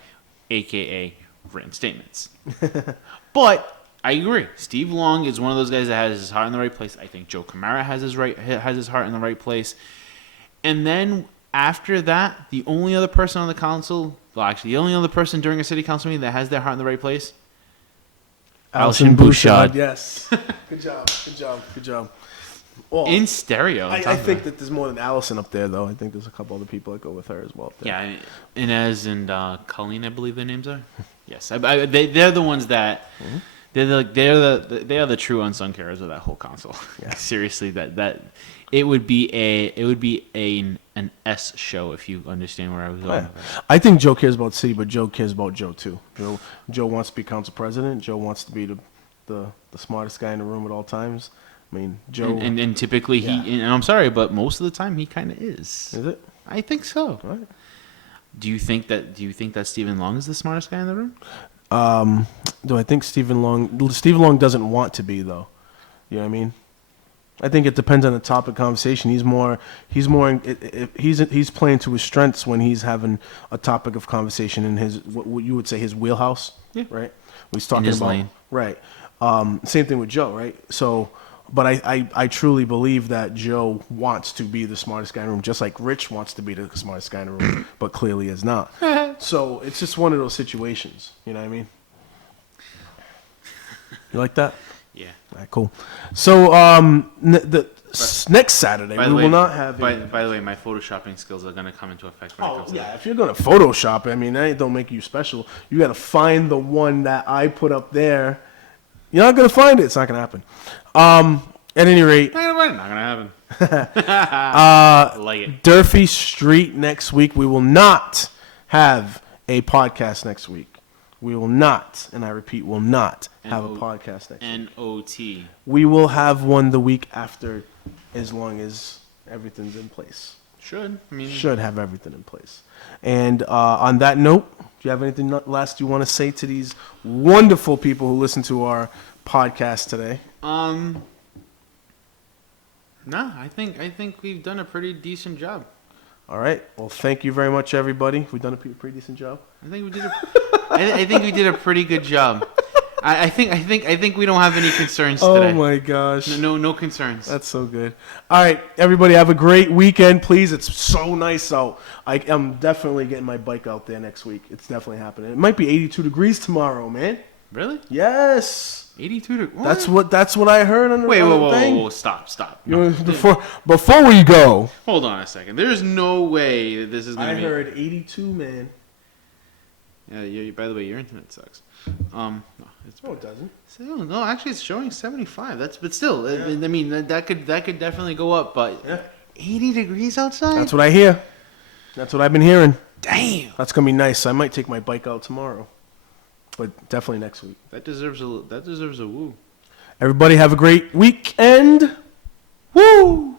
a.k.a. written statements. But I agree. Steve Long is one of those guys that has his heart in the right place. I think Joe Camara has his heart in the right place. And then after that, the only other person on the council, the only other person during a city council meeting that has their heart in the right place, Alison Bouchard. Yes. Good job. Well, in stereo. I think that there's more than Allison up there, though. I think there's a couple other people that go with her as well. Yeah, Inez and Colleen, I believe their names are. Yes, they're the ones that they are the true unsung heroes of that whole council. Yeah. Seriously, that it would be an S show if you understand where I was going. Yeah. I think Joe cares about the city, but Joe cares about Joe too. Joe wants to be council president. Joe wants to be the smartest guy in the room at all times. I mean, Joe, and typically and I'm sorry, but most of the time he kind of is. Is it? I think so. All right. Do you think that Stephen Long is the smartest guy in the room? Do I think Stephen Long doesn't want to be, though? You know what I mean? I think it depends on the topic of conversation. He's playing to his strengths when he's having a topic of conversation in his what you would say his wheelhouse. Yeah. Right. He's talking in his about lane. Right. Same thing with Joe. Right. So. But I truly believe that Joe wants to be the smartest guy in the room, just like Rich wants to be the smartest guy in the room, but clearly is not. So it's just one of those situations. You know what I mean? You like that? Yeah. All right, cool. So next Saturday we will not have. By the way, my photoshopping skills are gonna come into effect when it comes to that. If you're gonna Photoshop it, I mean that don't make you special. You gotta find the one that I put up there. You're not gonna find it. It's not gonna happen. At any rate, Not gonna happen. Like it. Durfee Street next week. We will not have a podcast next week. We will not, and I repeat, will not have a podcast next week. NOT. We will have one the week after, as long as everything's in place. Should have everything in place. And on that note, do you have anything last you want to say to these wonderful people who listen to our podcast today? No, I think we've done a pretty decent job. All right. Well, thank you very much, everybody. We've done a pretty decent job. I think we did. I think we did a pretty good job. I think we don't have any concerns today. Oh my gosh. No concerns. That's so good. All right, everybody, have a great weekend, please. It's so nice out. I'm definitely getting my bike out there next week. It's definitely happening. It might be 82 degrees tomorrow, man. Really? Yes. 82 degrees. That's what I heard on the thing. Whoa, stop. No. Before we go. Hold on a second. There's no way that this is going to be. I heard 82, man. Yeah, by the way, your internet sucks. No, it doesn't. No, actually, it's showing 75. But still, yeah. I mean, that could definitely go up. But yeah. 80 degrees outside. That's what I hear. That's what I've been hearing. Damn. That's gonna be nice. I might take my bike out tomorrow, but definitely next week. That deserves a woo. Everybody have a great weekend. Woo.